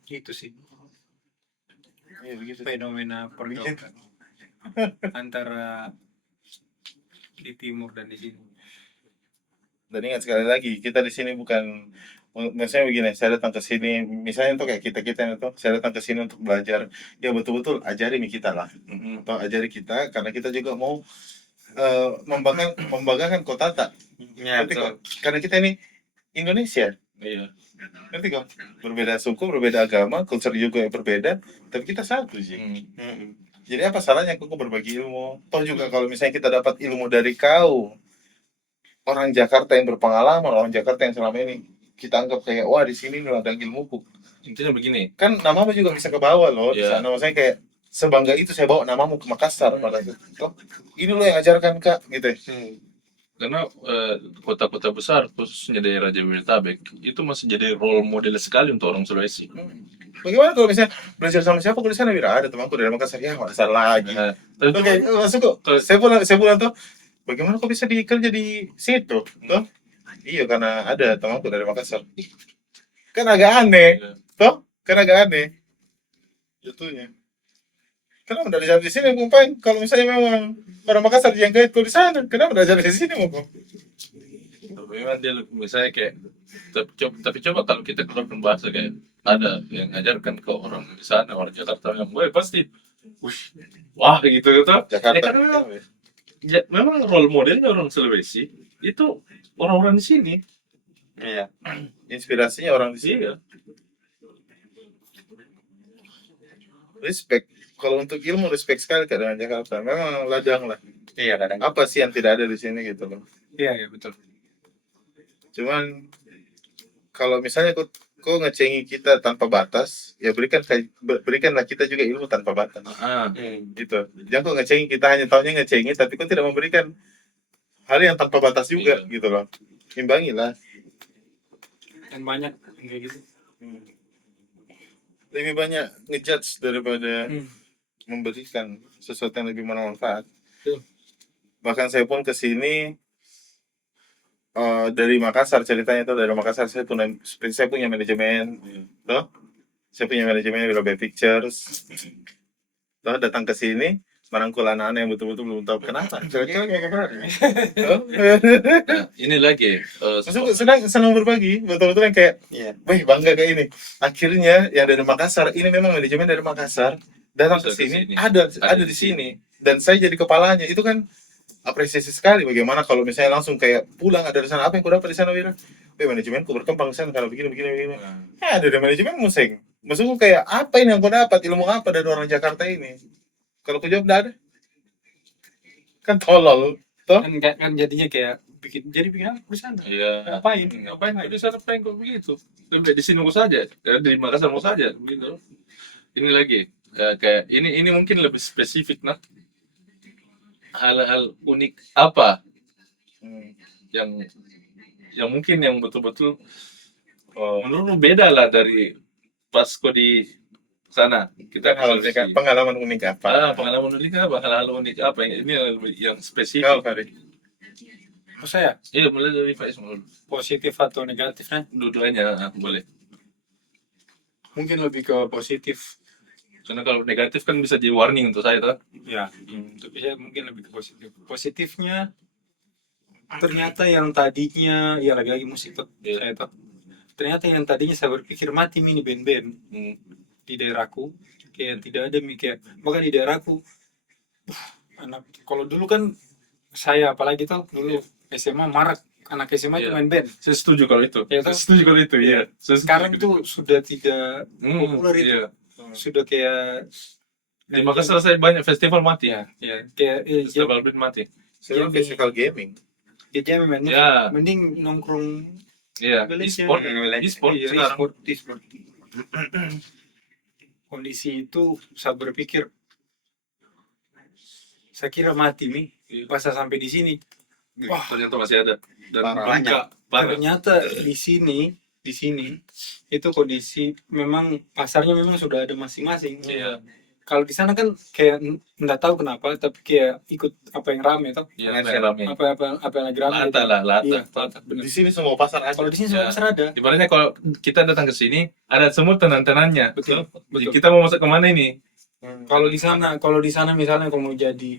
Itu sih Iya begitu. fenomena pergaulan antara di timur dan di sini. Dan ingat sekali lagi, kita di sini bukan, misalnya begini, saya datang ke sini, misalnya untuk kayak kita itu, saya datang ke sini untuk belajar, ya betul-betul ajari kita lah, atau ajari kita, karena kita juga mau membanggakan kota tak, Iya, ngerti betul. kok? Karena kita ini Indonesia, Iya. ngerti kok? Berbeda suku, berbeda agama, kultur juga yang berbeda, tapi kita satu sih. Mm-mm. Jadi apa salahnya kau berbagi ilmu? Toh juga kalau misalnya kita dapat ilmu dari kau, orang Jakarta yang berpengalaman, orang Jakarta yang selama ini kita anggap kayak wah di sini nih ladang ilmuku. Intinya begini. Kan namamu juga bisa ke bawah loh di Iya. sana. Maksudnya kayak sebangga itu saya bawa namamu ke Makassar pada itu. Toh, ini lo yang ajarkan Kak gitu. Karena kota-kota besar khususnya daerah Jabodetabek itu masih jadi role model sekali untuk orang Sulawesi. Bagaimana kalau misalnya belajar sama siapa kalau di sana Wira ada temanku dari Makassar ya Makassar lagi. Nah, tapi Oke, masuk kok. Saya pulang tuh. Bagaimana kok bisa kerja di situ? Toh? Iya karena ada temanku dari Makassar. Ih, kan agak aneh, toh? Kan agak aneh. Jatuhnya. Kenapa dari di sini ngumpain? Kalau misalnya memang orang Makassar yang gait kau di sana, kenapa dari di sini mau kau? tapi memang dia misalnya kayak tapi coba kalau kita keluarkan bahasa kayak ada yang ngajarkan ke orang di sana orang Jakarta yang gue pasti wah gitu gitu. Jakarta. Ya, karena memang role modelnya orang Sulawesi itu orang-orang di sini. Iya. Inspirasinya orang di sini. Iya. Respect. Kalau untuk ilmu respect sekali Kak dengan Jakarta. Memang ladang lah. Iya, kadang. Apa sih yang tidak ada di sini gitu loh. Iya, iya betul. Cuman kalau misalnya kau ngecengi kita tanpa batas, ya berikanlah kita juga ilmu tanpa batas. Gitu. Jangan kau ngecengi kita hanya taunya ngecengi, tapi kau tidak memberikan hal yang tanpa batas juga gitu loh. Imbangilah. Dan banyak kayak gitu. Lebih banyak ngejudge daripada memberikan sesuatu yang lebih bermanfaat. Bahkan saya pun kesini dari Makassar ceritanya itu dari Makassar saya punya manajemen, toh saya punya manajemen Wira Pictures, toh datang ke sini merangkul anak-anak yang betul-betul belum tahu kenapa. Nah, ini lagi Maksudku senang berbagi, betul-betul yang kayak, wih bangga kayak ini. Akhirnya yang dari Makassar ini memang manajemen dari Makassar datang ke sini ada di sini dan saya jadi kepalanya itu kan apresiasi sekali. Bagaimana kalau misalnya langsung kayak pulang ada di sana apa yang kau dapat di sana Wira? Manajemenku berkembang di sana kalau begini. Ada di manajemen musik. Maksudku kayak apa ini yang kau dapat ilmu apa dari orang Jakarta ini? Kalau kau jawab tidak ada, kan tolol. Toh? Kan jadinya kayak bikin apa di sana? Iya. Ngapain di sana pengen kok begitu. Lebih di sini mau saja, di Makassar mau saja begitu. Ini lagi kayak ini mungkin lebih spesifik nah. Hal-hal unik apa yang mungkin yang betul-betul menurut lu beda lah dari pas kau di sana kita pengalaman unik apa? Pengalaman unik apa? Hal-hal unik apa? Ini yang spesifik. Kau Farid. Oh saya Iya mulai dari Faiz dulu. positif atau negatifnya? Dua-duanya boleh. Mungkin lebih ke positif. Karena kalau negatif kan bisa jadi warning untuk saya tuh. Ya, tapi saya mungkin lebih ke positif. Positifnya ternyata yang tadinya ya lagi-lagi musik tuh saya tuh. Ternyata yang tadinya saya berpikir mati mini band-band di daerahku kayak tidak ada kayak bahkan di daerahku kalau dulu kan saya apalagi tuh dulu SMA marak anak SMA itu Iya. main band. Saya setuju kalau itu. Iya, Saya toh? setuju kalau itu, iya. Saya setuju Sekarang kalau tuh itu. sudah tidak populer itu. Iya. Sudah kayak Di Makassar saya banyak festival mati. ya, kayak Festival band mati. Sekarang Jadi- festival gaming. dia mending, Ya. mending nongkrong Iya, Village e-sport, ya. e-sport iya, sekarang. e-sport. Kondisi itu saya berpikir saya kira mati nih pas saya sampai di sini. Wah, Ternyata masih ada. Dan Parah. bangka, parah. ternyata di sini itu kondisi memang pasarnya memang sudah ada masing-masing. Iya, Kalau di sana kan kayak nggak tahu kenapa tapi kayak ikut apa yang rame toh. iya, Komersial. rame. Apa yang lagi rame. Lata gitu. lah, lata. Iya, lata, bener. Di sini semua pasar ada. Kalau di sini Ya. semua pasar ada. Ibaratnya kalau kita datang ke sini, ada semua tenan-tenannya. Betul, betul. Kita mau masuk kemana ini? Kalau di sana misalnya kau mau jadi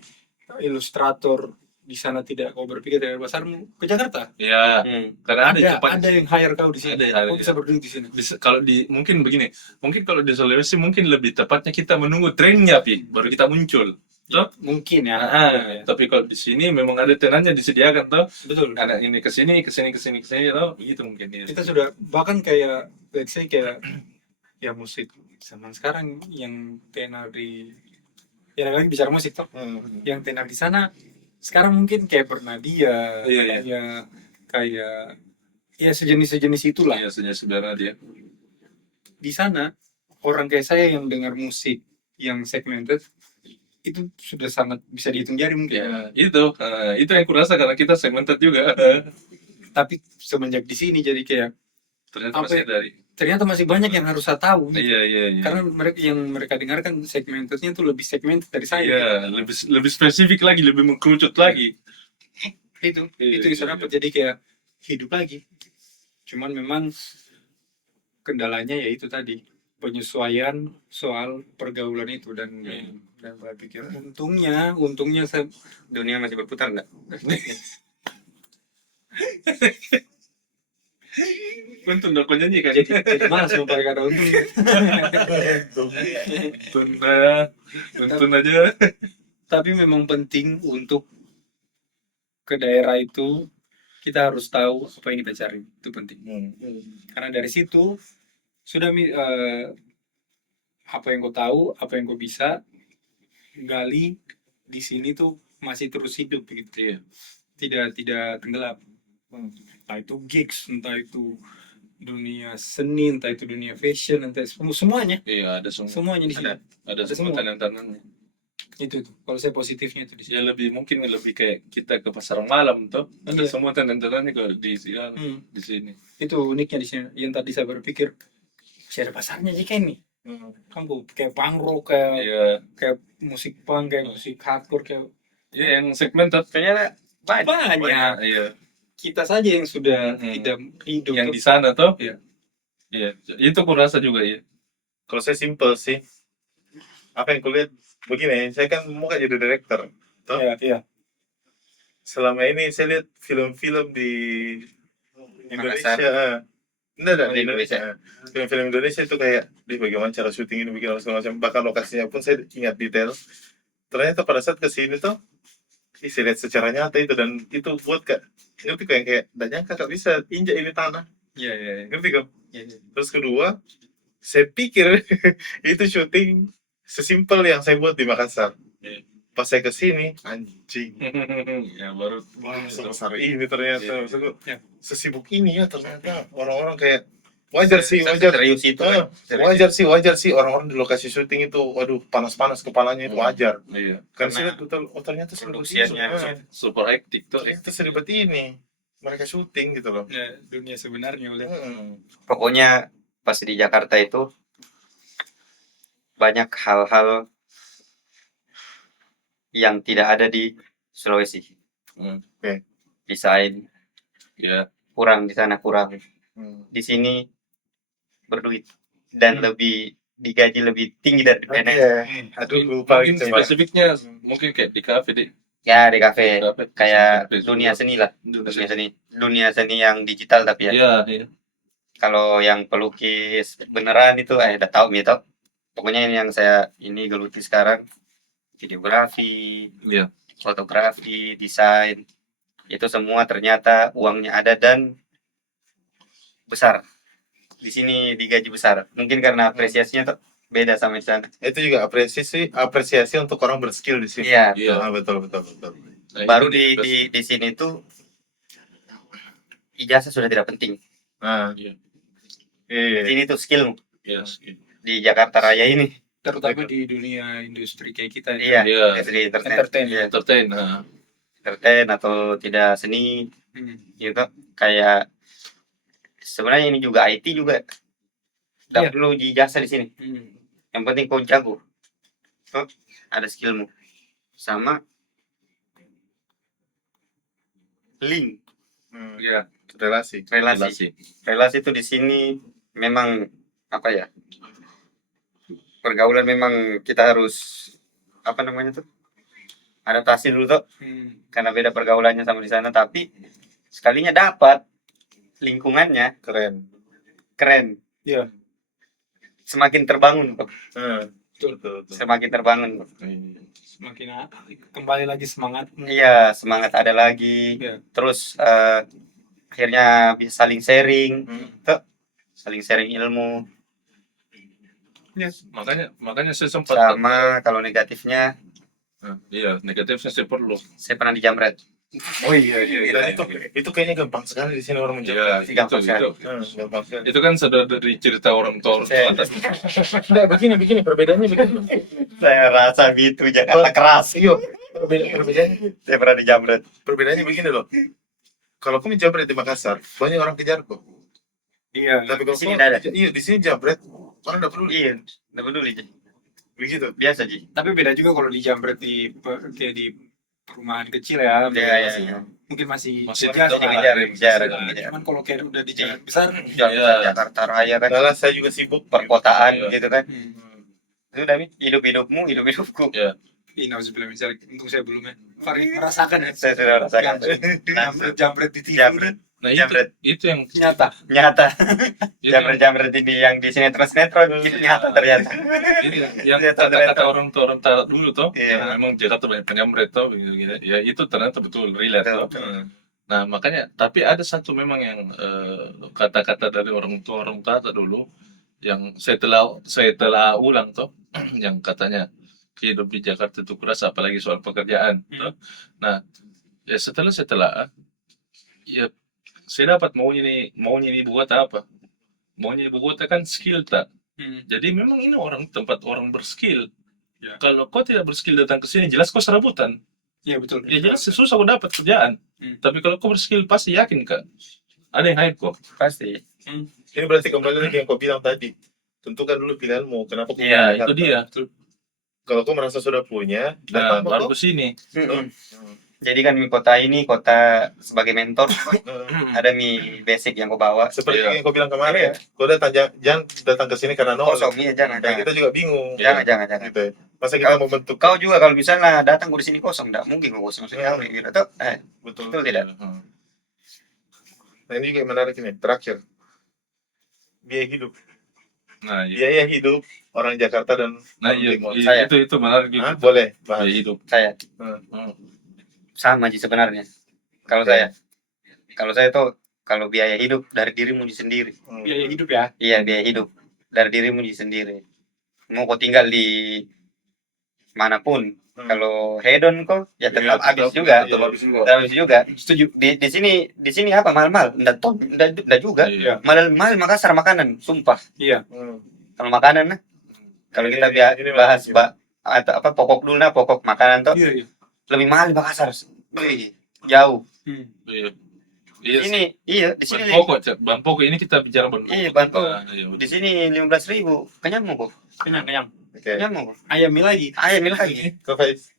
ilustrator di sana tidak kau berpikir dari pasarmu ke Jakarta. Ya, karena ada cepat. ada yang hire kau di sini. Ada, Kau bisa berdiri di sini. Kalau di mungkin begini, mungkin kalau di Sulawesi mungkin lebih tepatnya kita menunggu trennya, Pi, baru kita muncul. Toh? Mungkin ya. Tapi kalau di sini memang ada tenannya disediakan toh. Betul. Anak ini ke sini toh, begitu mungkin ya. Kita sudah bahkan kayak let's say kayak ya musik zaman sekarang yang tenar di ya lagi bicara musik toh. Yang tenar di sana sekarang mungkin kayak Bernadia, Iya. kayak ya sejenis itulah. Iya, sebenarnya dia. Di sana orang kayak saya yang dengar musik yang segmented itu sudah sangat bisa dihitung jari mungkin. Ya, itu yang kurasa karena kita segmented juga. Tapi semenjak di sini jadi kayak Ternyata Apa masih ya? dari. ternyata masih banyak yang harus saya tahu. Gitu. Iya. Karena mereka dengarkan segmentednya itu lebih segmented dari saya. Iya, lebih spesifik lagi, lebih mengkerucut lagi. Itu Iya, yang saya dapat jadi kayak hidup lagi. Cuman memang kendalanya ya itu tadi penyesuaian soal pergaulan itu dan saya pikir untungnya saya Dunia masih berputar enggak? Untung dong kau nyanyi kan. jadi malas mau pakai kata untung. Untung aja. Tapi memang penting untuk ke daerah itu kita harus tahu apa yang kita cari, itu penting. Karena dari situ sudah apa yang kau tahu, apa yang kau bisa gali di sini tuh masih terus hidup begitu. Iya. Tidak tenggelam. Entah itu gigs, entah itu dunia seni, entah itu dunia fashion, entah semuanya. Iya, ada semua. Semuanya di sini. Ada semua tangan-tangannya. Itu. Kalau saya positifnya itu di sini. Ya mungkin lebih kayak kita ke pasar malam tuh. Ada Iya. semua tangan-tangannya kalau di sini. Di sini. Itu uniknya di sini. Yang tadi saya berpikir masih ada pasarnya jika ini. Kan kayak punk rock, Iya. kayak musik punk, kayak musik hardcore, kayak Iya, yang segmented Kayaknya banyak. Iya. Kita saja yang sudah tidak hidup. Yang di sana tuh. Iya. Iya. Itu aku rasa juga ya. Kalau saya simple sih, apa yang kulihat begini, saya kan mau jadi director. Toh? Iya. Selama ini saya lihat film-film di Indonesia. Enggak, di Indonesia. Film-film Indonesia itu kayak di bagaimana cara syuting ini, bikin segala macam. Bahkan lokasinya pun saya ingat detail. Ternyata pada saat kesini tuh, saya lihat secara nyata itu dan itu buat ngerti kok yang kayak tidak nyangka kak bisa injak ini tanah. Iya. Ngerti kok? Iya. Terus kedua, saya pikir itu syuting sesimpel yang saya buat di Makassar. Iya. Pas saya kesini, anjing. Ya baru. Wah, sebesar ini ternyata. Iya. Maksudku, Iya. sesibuk ini ya ternyata. Orang-orang kayak wajar sih. Serius itu. Ah, wajar sih orang-orang di lokasi syuting itu, waduh panas-panas kepalanya itu wajar. Iya. Kan Karena saya lihat betul, oh ternyata seribet produksiannya. ini. Ah, Super hektik tuh. ternyata seribet ini. Mereka syuting gitu loh. Ya, dunia sebenarnya oleh Pokoknya pas di Jakarta itu banyak hal-hal yang tidak ada di Sulawesi. Oke. Desain Ya. kurang di sana kurang. Di sini berduit dan lebih digaji lebih tinggi dari PNS. Iya. Aduh lupa Mungkin gitu Pak. spesifiknya mungkin kayak di kafe deh. Ya di kafe kayak Kafe dunia juga. seni lah. Dunia seni yang digital tapi ya. Iya. Kalau yang pelukis beneran itu udah tahu gitu. Pokoknya ini yang saya geluti sekarang videografi, Iya. fotografi, desain, itu semua ternyata uangnya ada dan besar. Di sini digaji besar. Mungkin karena apresiasinya tuh beda sama di sana. Itu juga apresiasi untuk orang berskill di sini. Iya. Iya. Betul. Nah, Baru ini di sini tuh ijazah sudah tidak penting. Nah, Iya. iya. Di sini tuh skill Iya. di Jakarta Raya ini. Terutama di dunia industri kayak kita. Iya. Iya. Industri Entertain. Iya. Entertain. Nah, Entertain atau tidak seni gitu kayak sebenarnya ini juga IT juga. Tidak Iya. perlu ijazah di sini. Yang penting kau jago. Tuh, ada skillmu. Sama link Iya. Relasi. relasi. Relasi itu di sini memang apa ya? Pergaulan memang kita harus apa namanya tuh? Adaptasi dulu tuh karena beda pergaulannya sama di sana, tapi sekalinya dapat lingkungannya keren. Iya. Semakin terbangun tuh. Betul. Semakin terbangun tuh. Semakin kembali lagi semangat. Iya, semangat ada lagi. Iya. Terus akhirnya bisa saling sharing, tuh. Saling sharing ilmu. Yes. Makanya saya sempat Sama kalau negatifnya, iya, negatifnya saya perlu. saya pernah dijamret. Oh iya. Dan itu kayaknya gampang sekali di sini orang Iya, menjawab. Gampang sekali. Gampang sekali. itu kan sudah dari cerita orang tua. Saya, Nggak, begini perbedaannya begini. saya rasa gitu Jakarta keras. Iya, perbedaannya Saya pernah dijamret. perbedaannya begini loh. Kalau aku menjamret di Makassar, banyak orang kejar kok. Iya. Tapi kalau Di sini kau- nggak ada. iya di sini jambret, orang udah peduli. Iya, nggak peduli. Ji. Begitu. Biasa Ji. Tapi beda juga kalau dijamret kayak di perumahan kecil ya. Iya. Mungkin masih Masih biasa. Ngejar. Cuman kalau kayak udah di jalan besar. Jakarta Raya kan, Malah saya juga sibuk perkotaan Iya. gitu kan. Itu udah hidup-hidupmu, hidup-hidupku. Ini harus bilang misalnya, untung saya belum ya. Fari merasakan ya. Saya sudah rasakan. Jambret di TV. Jambret, Nah, Jambret. itu yang Nyata. nyata. itu yang- Jambret ini yang di sinetron itu nyata ternyata. ini yang Iya, kata-kata ternyata. orang tua dulu tuh, Iya. memang Jakarta banyak penyamret tuh, gitu. Ya itu ternyata betul relate tuh. Betul. Nah makanya, tapi ada satu memang yang kata-kata dari orang tua dulu, yang saya telah ulang tuh, yang katanya hidup di Jakarta itu keras, apalagi soal pekerjaan. Tuh. Nah, ya setelah ya saya dapat maunya ini buat apa? Maunya ibu kota kan skill tak. Jadi memang ini tempat orang berskill. Ya. Kalau kau tidak berskill datang ke sini, jelas kau serabutan. Iya betul. Ya jelas susah kau dapat kerjaan. Tapi kalau kau berskill pasti yakin kak. Ada yang hire kok. Pasti. Ini berarti kembali lagi yang kau bilang tadi. Tentukan dulu pilihanmu. Kenapa kau Iya, pilih itu Jakarta? dia. Kalau kau merasa sudah punya, Nah, datang baru kok. ke sini. Jadi kan kota ini kota sebagai mentor ada basic yang kau bawa. Seperti Iya. yang kau bilang kemarin, kau datang jangan datang ke sini karena nol. Kosong iya jangan. Nah, kita juga bingung. Jangan. Gitu ya. Masa kita mau bentuk Kau juga kalau misalnya datang di sini kosong, enggak mungkin kau kosong sekali gitu. Tuh, betul. betul tidak? Nah, ini juga menarik ini. Terakhir, biaya hidup. Nah, iya. Biaya hidup orang Jakarta dan Nah, orang iya, Timur. Saya. itu menarik gitu. Hah? Boleh bahas. Biaya hidup. Saya Hmm. sama sih sebenarnya. Kalau saya tuh kalau biaya hidup dari dirimu sendiri. Biaya hidup ya. Iya, biaya hidup dari dirimu sendiri. Mau kau tinggal di manapun, kalau hedon kok ya tetap habis juga. tetap habis juga. Tetap habis juga. Setuju. Di sini apa mahal-mahal? Enggak juga. Iya. Mahal Makassar makanan, sumpah. Iya. Kalau makanan nah, kalau kita Ini bahas menarik. atau apa pokok dulu nah, pokok makanan tuh Iya. lebih mahal di Makassar. Wih, jauh. Iya. Iya. Di sini Bahan pokok ini kita bicara bahan pokok. Iya, bahan pokok. Nah, iya, betul. di sini 15.000 kenyang mau kok. Kenyang. Oke. Kenyang mau kok. Ayam mie lagi. Ayam lagi. Kau Faiz.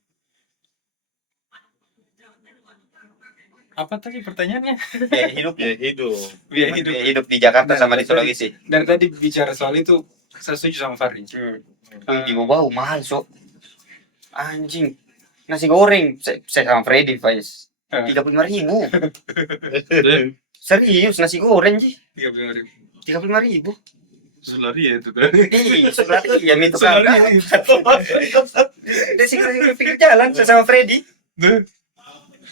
Apa tadi pertanyaannya? Biaya hidup. Biaya hidup. Biaya hidup. Biaya hidup di Jakarta sama di Sulawesi. Dari tadi bicara soal itu, saya setuju sama Fahri. Di bawah mahal sok. Anjing. Nasi goreng saya sama Freddy Faiz. 35.000. Serius nasi goreng sih. 35.000. Sulari ya itu kan. Sebelah ya itu kan. Dia singgah-singgah pinggir jalan sama Freddy.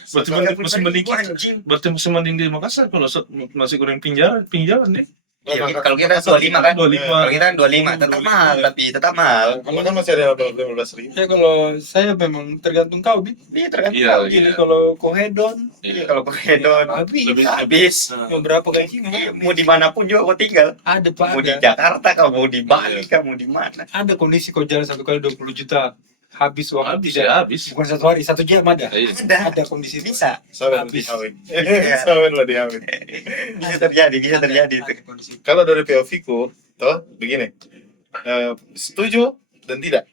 Berarti masih mending kita. Anjing. Berarti masih mending di Makassar kalau masih kurang pinggir jalan nih. Iya, kalau kita 25 kan. 25. Kalau kita kan 25, tetap mahal tapi tetap mahal. Kalau kan masih ada 15.000. Ya kalau saya memang tergantung kau, Bi. Iya tergantung. Iya, kau. Gini iya. kalau kau hedon, Iya, kalau ke hedon habis. Nah, mau berapa gaji nggak? Iya, mau dimanapun juga kau tinggal. Ada Pak, Mau di ada. Jakarta, kau mau di Bali, kau mau di mana. Ada kondisi kau jalan 1 kali 20 juta. Habis uang habis tidak. ya habis. Bukan 1 hari, 1 jam ada. Iya. Ada Kondisi itu. bisa, Sawer di Habis. Hawi. Iya. Sawer lah di Hawi. bisa terjadi itu. Ada kondisi. Kalau dari POV ku, toh begini. Setuju dan tidak.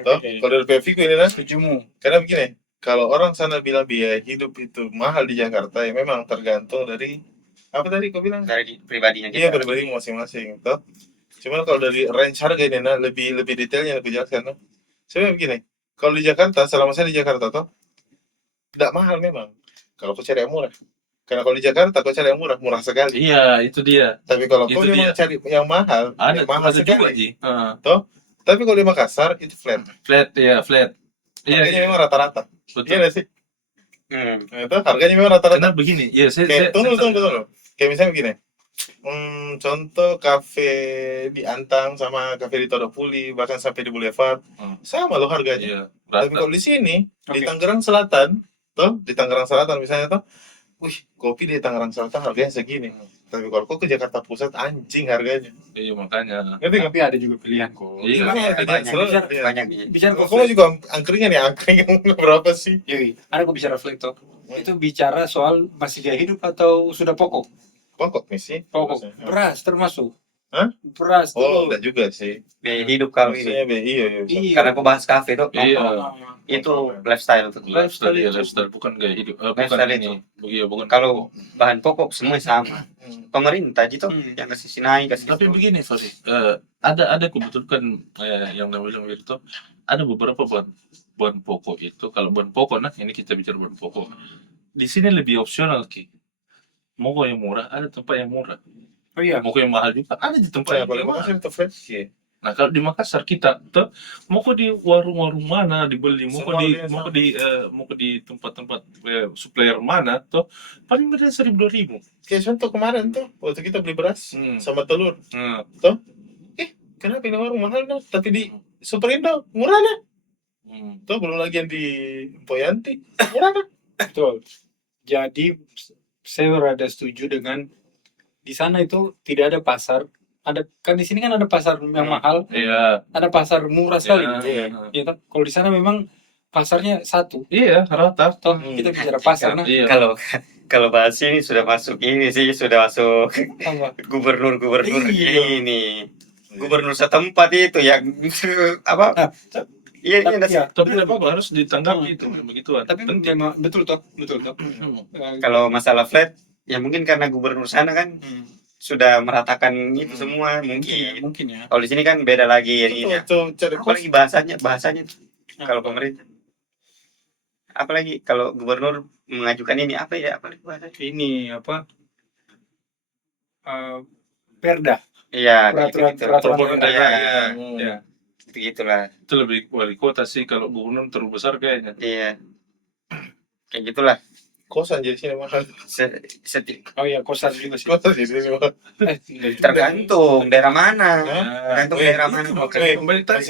Toh, Oke. kalau dari POV ku ini lah, Setujumu. karena begini, kalau orang sana bilang biaya hidup itu mahal di Jakarta, ya memang tergantung dari apa tadi kau bilang? Dari pribadinya Iya, kita. pribadi masing-masing, toh. Cuman kalau dari range harga ini, nah, lebih detailnya aku jelaskan. Nah. Sebenarnya begini, kalau di Jakarta, selama saya di Jakarta, toh, tidak mahal memang. Kalau kau cari yang murah. Karena kalau di Jakarta, kau cari yang murah, murah sekali. Iya, itu dia. Tapi kalau kau Itu memang dia. cari yang mahal, Ada yang mahal juga sekali. Ji. Heeh. Tapi kalau di Makassar, itu flat. Flat ya, flat. Iya, Harganya iya. memang rata-rata. Iya Betul. nggak sih? Hmm. Nah, itu harganya memang rata-rata. Karena begini, ya Kayak, tunggu. Kayak misalnya begini. Contoh kafe di Antang sama kafe di Todopuli, bahkan sampai di Boulevard, sama loh harganya. Iya, Tapi rata. kalau di sini, di Oke. Tangerang Selatan, di Tangerang Selatan misalnya wih, kopi di Tangerang Selatan harganya segini. Tapi kalau kau ke Jakarta Pusat, anjing harganya. Iya, makanya. Ngerti nggak? Tapi ada juga pilihan kok. Iya. Banyak, selalu banyak, ada. banyak. Bicara Kau mau juga angkringan ya, angkringan berapa sih? Yoi, ada kok bicara reflektor. Itu bicara soal masih gaya hidup atau sudah pokok? Pokok nih sih. Pokok. Beras termasuk. Hah? Beras Oh, tuh. enggak juga sih. Biaya hidup kau ini. Maksudnya, iya. Iya. Karena aku bahas kafe tuh. Iya. Itu lifestyle tuh. Lifestyle, ya, lifestyle bukan gaya hidup. Bukan Lifestyle ini. Iya, bukan. Kalau bahan pokok semua sama. Pemerintah gitu Hmm. yang kasih sinai, kasih Tapi itu. begini, sorry. Ada kebetulan yang namanya itu ada beberapa bahan pokok itu. Kalau bahan pokok, nah ini kita bicara bahan pokok. Di sini lebih opsional ki. Mau kau yang murah, ada tempat yang murah. Oh iya. Mau kau yang mahal juga, ada di tempat Kayak yang paling mahal. mahal itu flat sih. Nah kalau di Makassar kita tuh mau kau di warung-warung mana dibeli, mau kau di Semua mau kau di tempat-tempat supplier mana tuh paling beda 1.000-2.000. Kayak contoh kemarin tuh, waktu kita beli beras sama telur. Nah, Kenapa ini warung mahal no? Tapi di Superindo murah nah. hmm. Tuh belum lagi yang di Poyanti murah nah. Betul. Jadi saya rada setuju dengan di sana itu tidak ada pasar. Ada kan di sini kan ada pasar yang mahal, Iya. ada pasar murah sekali. Iya. Ya kan? Kalau di sana memang pasarnya satu. Iya, rata. Toh kita bicara pasar nah. Iya. Kalau bahas ini sudah masuk ini sih, sudah masuk Apa? gubernur Iya. ini. Gubernur setempat itu yang apa? Nah, Iya, tapi iya, ya, Tapi apa harus ditanggapi itu begituan. tapi penting. memang betul toh. Kalau masalah flat, ya mungkin karena gubernur sana kan sudah meratakan itu semua mungkin. mungkin ya. Kalau di sini kan beda lagi ini. Tuh cari kos. Apalagi bahasanya kalau pemerintah. Apalagi kalau gubernur mengajukan ini apa ya? Apalagi bahasanya? Ini apa? Perda. Iya, Peraturan- gitu. peraturan Iya, daerah. Hmm. Ya. gitulah. Itu lebih wali kota sih, kalau gubernur terlalu besar kayaknya. Iya. Kayak gitulah. Kosan jadi sini mahal. Oh iya, kosan juga sih. Kosan jadi sini mahal. Tergantung daerah mana. Hah? Tergantung Weh, daerah mana. itu makanya kembali tadi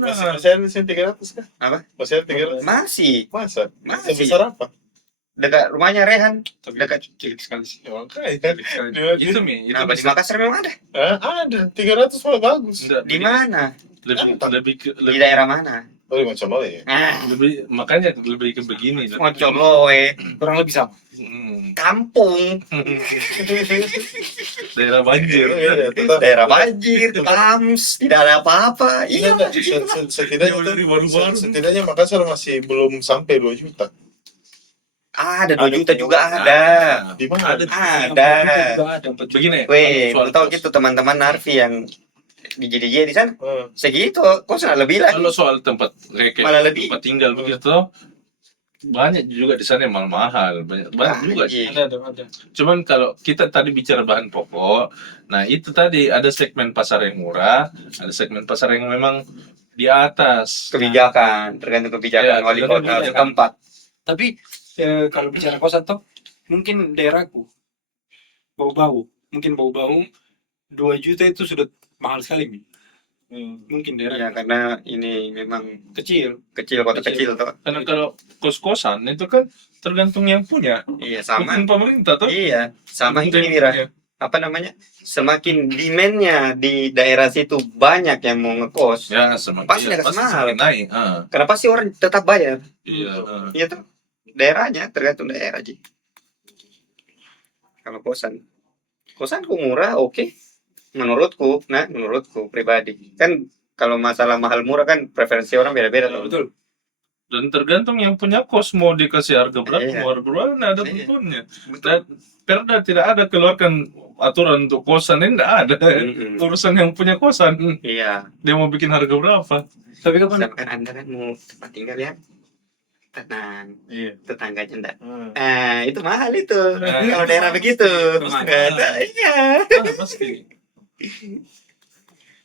masih ada di sini 300 kan? Apa? Masih ada 300. Masih Masa? Masih. Sebesar apa? dekat rumahnya Rehan. Tapi Dekat. cilik sekali sih. Ya makanya. Itu Mi, itu Kenapa di bisa Makassar memang ada? Ada 300 malah bagus. enggak, Di mana? lebih Di daerah mana? Oh, macam lo ya. lebih makanya lebih ke begini. Ngocoloe, Kurang lebih sama. kampung, Daerah banjir. Iya, tetap. daerah banjir, tams, tidak ada apa-apa. Iya, Setidaknya Dari baru-baru. setidaknya Makassar masih belum sampai 2 juta. ada 2 juta juga ada. Di mana? Ada. Ada. Begini. Weh, soal lu tahu kos. gitu teman-teman Narfi yang di JDJ di sana segitu, kok sana lebih lah. Kalau soal tempat kayak Malah lebih. tempat tinggal begitu, banyak juga di sana yang mahal, banyak juga sih. Ada. Cuman kalau kita tadi bicara bahan pokok, nah itu tadi ada segmen pasar yang murah, ada segmen pasar yang memang di atas. Kebijakan, tergantung kebijakan Ya, wali tergantung kota kebijakan. setempat. Tapi kalau bicara kosan toh, mungkin daerahku bau-bau 2 juta itu sudah mahal sekali Mi. Mungkin Iya, daerah karena ini memang kecil. kota Kecil. kecil toh. Karena kalau kos-kosan itu kan tergantung yang punya, Iya, sama. bukan pemerintah toh. Iya, sama Bukan ini yang Mira. punya. Apa namanya? Semakin demand-nya di daerah situ banyak yang mau ngekos. Ya, semakin Pasti iya, akan pasti mahal. semakin naik. Kenapa sih orang tetap bayar? Iya. Iya tuh. Daerahnya tergantung daerah aja. Kalau kosanku murah, oke. Menurutku pribadi. Kan kalau masalah mahal murah kan preferensi orang beda-beda tuh. Betul. Dan tergantung yang punya kos mau dikasih harga berapa, Iya. mau harga berapa, nah ada Iya. tentunya. Dan Perda tidak ada keluarkan aturan untuk kosan ini, tidak ada. Mm-mm. Urusan yang punya kosan, Iya. dia mau bikin harga berapa. Tapi kapan Misalkan Anda kan mau tempat tinggal ya. Tenang, Iya. tetangganya enggak. Hmm. Itu mahal itu. Nah, Kalau daerah begitu. mahal. Iya. Pasti.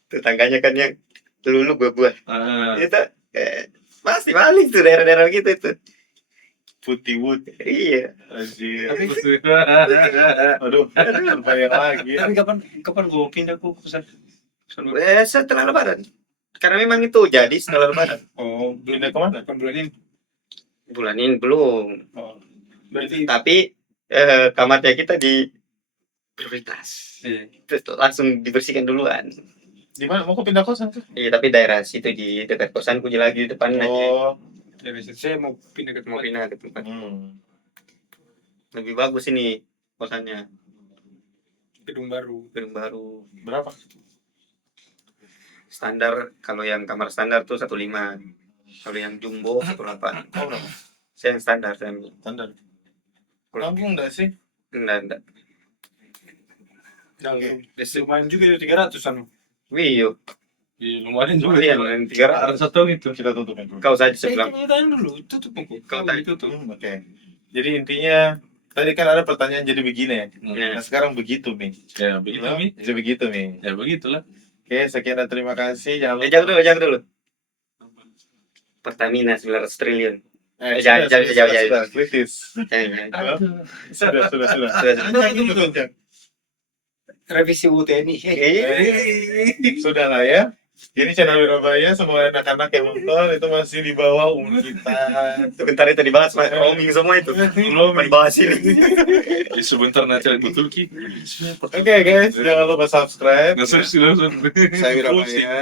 Tetangganya kan yang lulu buah-buah. Ah, Itu pasti balik tuh daerah-daerah gitu itu. Putih wood. Iya. Anjir. Aduh. Aduh, terbayang lagi. tapi kapan gue pindah ke kosan? Setelah lebaran. Karena memang itu jadi setelah lebaran. Oh, Pindah kemana? Kan bulan ini. Bulan ini belum. Oh. Berarti Tapi kamarnya kita di prioritas. Terus langsung dibersihkan duluan. Di mana? Mau kok pindah kosan tuh? Iya, tapi daerah situ di dekat kosanku lagi di depan aja. Oh. ya biasa saya mau pindah ke Mau tempat pindah ke tempat Hmm. lebih bagus ini kosannya, gedung baru. gedung baru. Berapa? Standar kalau yang kamar standar tuh 1,5. Kalau yang jumbo 1,8. Oh, berapa? Saya yang standar saya ambil. Standar. Nanggung enggak sih? Enggak. Nah, Oke. lumayan juga itu 300-an. Wih, Iya, lumayan juga. lumayan yang 300. Ada satu gitu. Kita tutupin dulu. Kau saja Saya sebelah. tanya dulu, tutup aku. Kau Kau tanya. tutup. Oke. Jadi intinya tadi kan ada pertanyaan jadi begini ya. Ya. Nah sekarang begitu nih. Ya begitu Mi. Jadi begitu nih. Ya begitulah. Oke, sekian dan terima kasih. Jangan lupa. Jangan dulu. Pertamina 900 triliun. Sudah, Jangan, sudah, jangan. sudah, kritis. Jangan. Sudah. Sudah. Revisi UTNI. Sudah lah ya. Ini channel Wirabaya, semua anak-anak yang nonton itu masih di bawah umur kita. Sebentar itu dibahas, Mas. Roaming semua itu. Belum dibahas ini. Ya, sebentar nanti betul Ki. Oke guys, jangan lupa subscribe. Nggak serius langsung. Saya Wirabaya.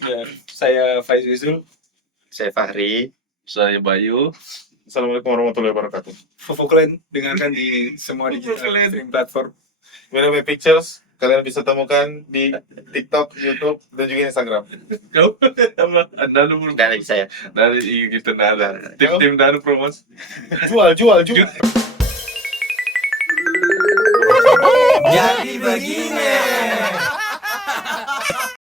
Ya, saya Faiz Wizul. Saya Fahri. Saya Bayu. Assalamualaikum warahmatullahi wabarakatuh. Fofo kalian dengarkan di semua digital streaming platform. Wirabaya Pictures kalian bisa temukan di TikTok, YouTube, dan juga Instagram. Kau apa? Anda lu belum Dan lagi saya. dari gitu nada. Tim dari promos. Jual. Jadi begini.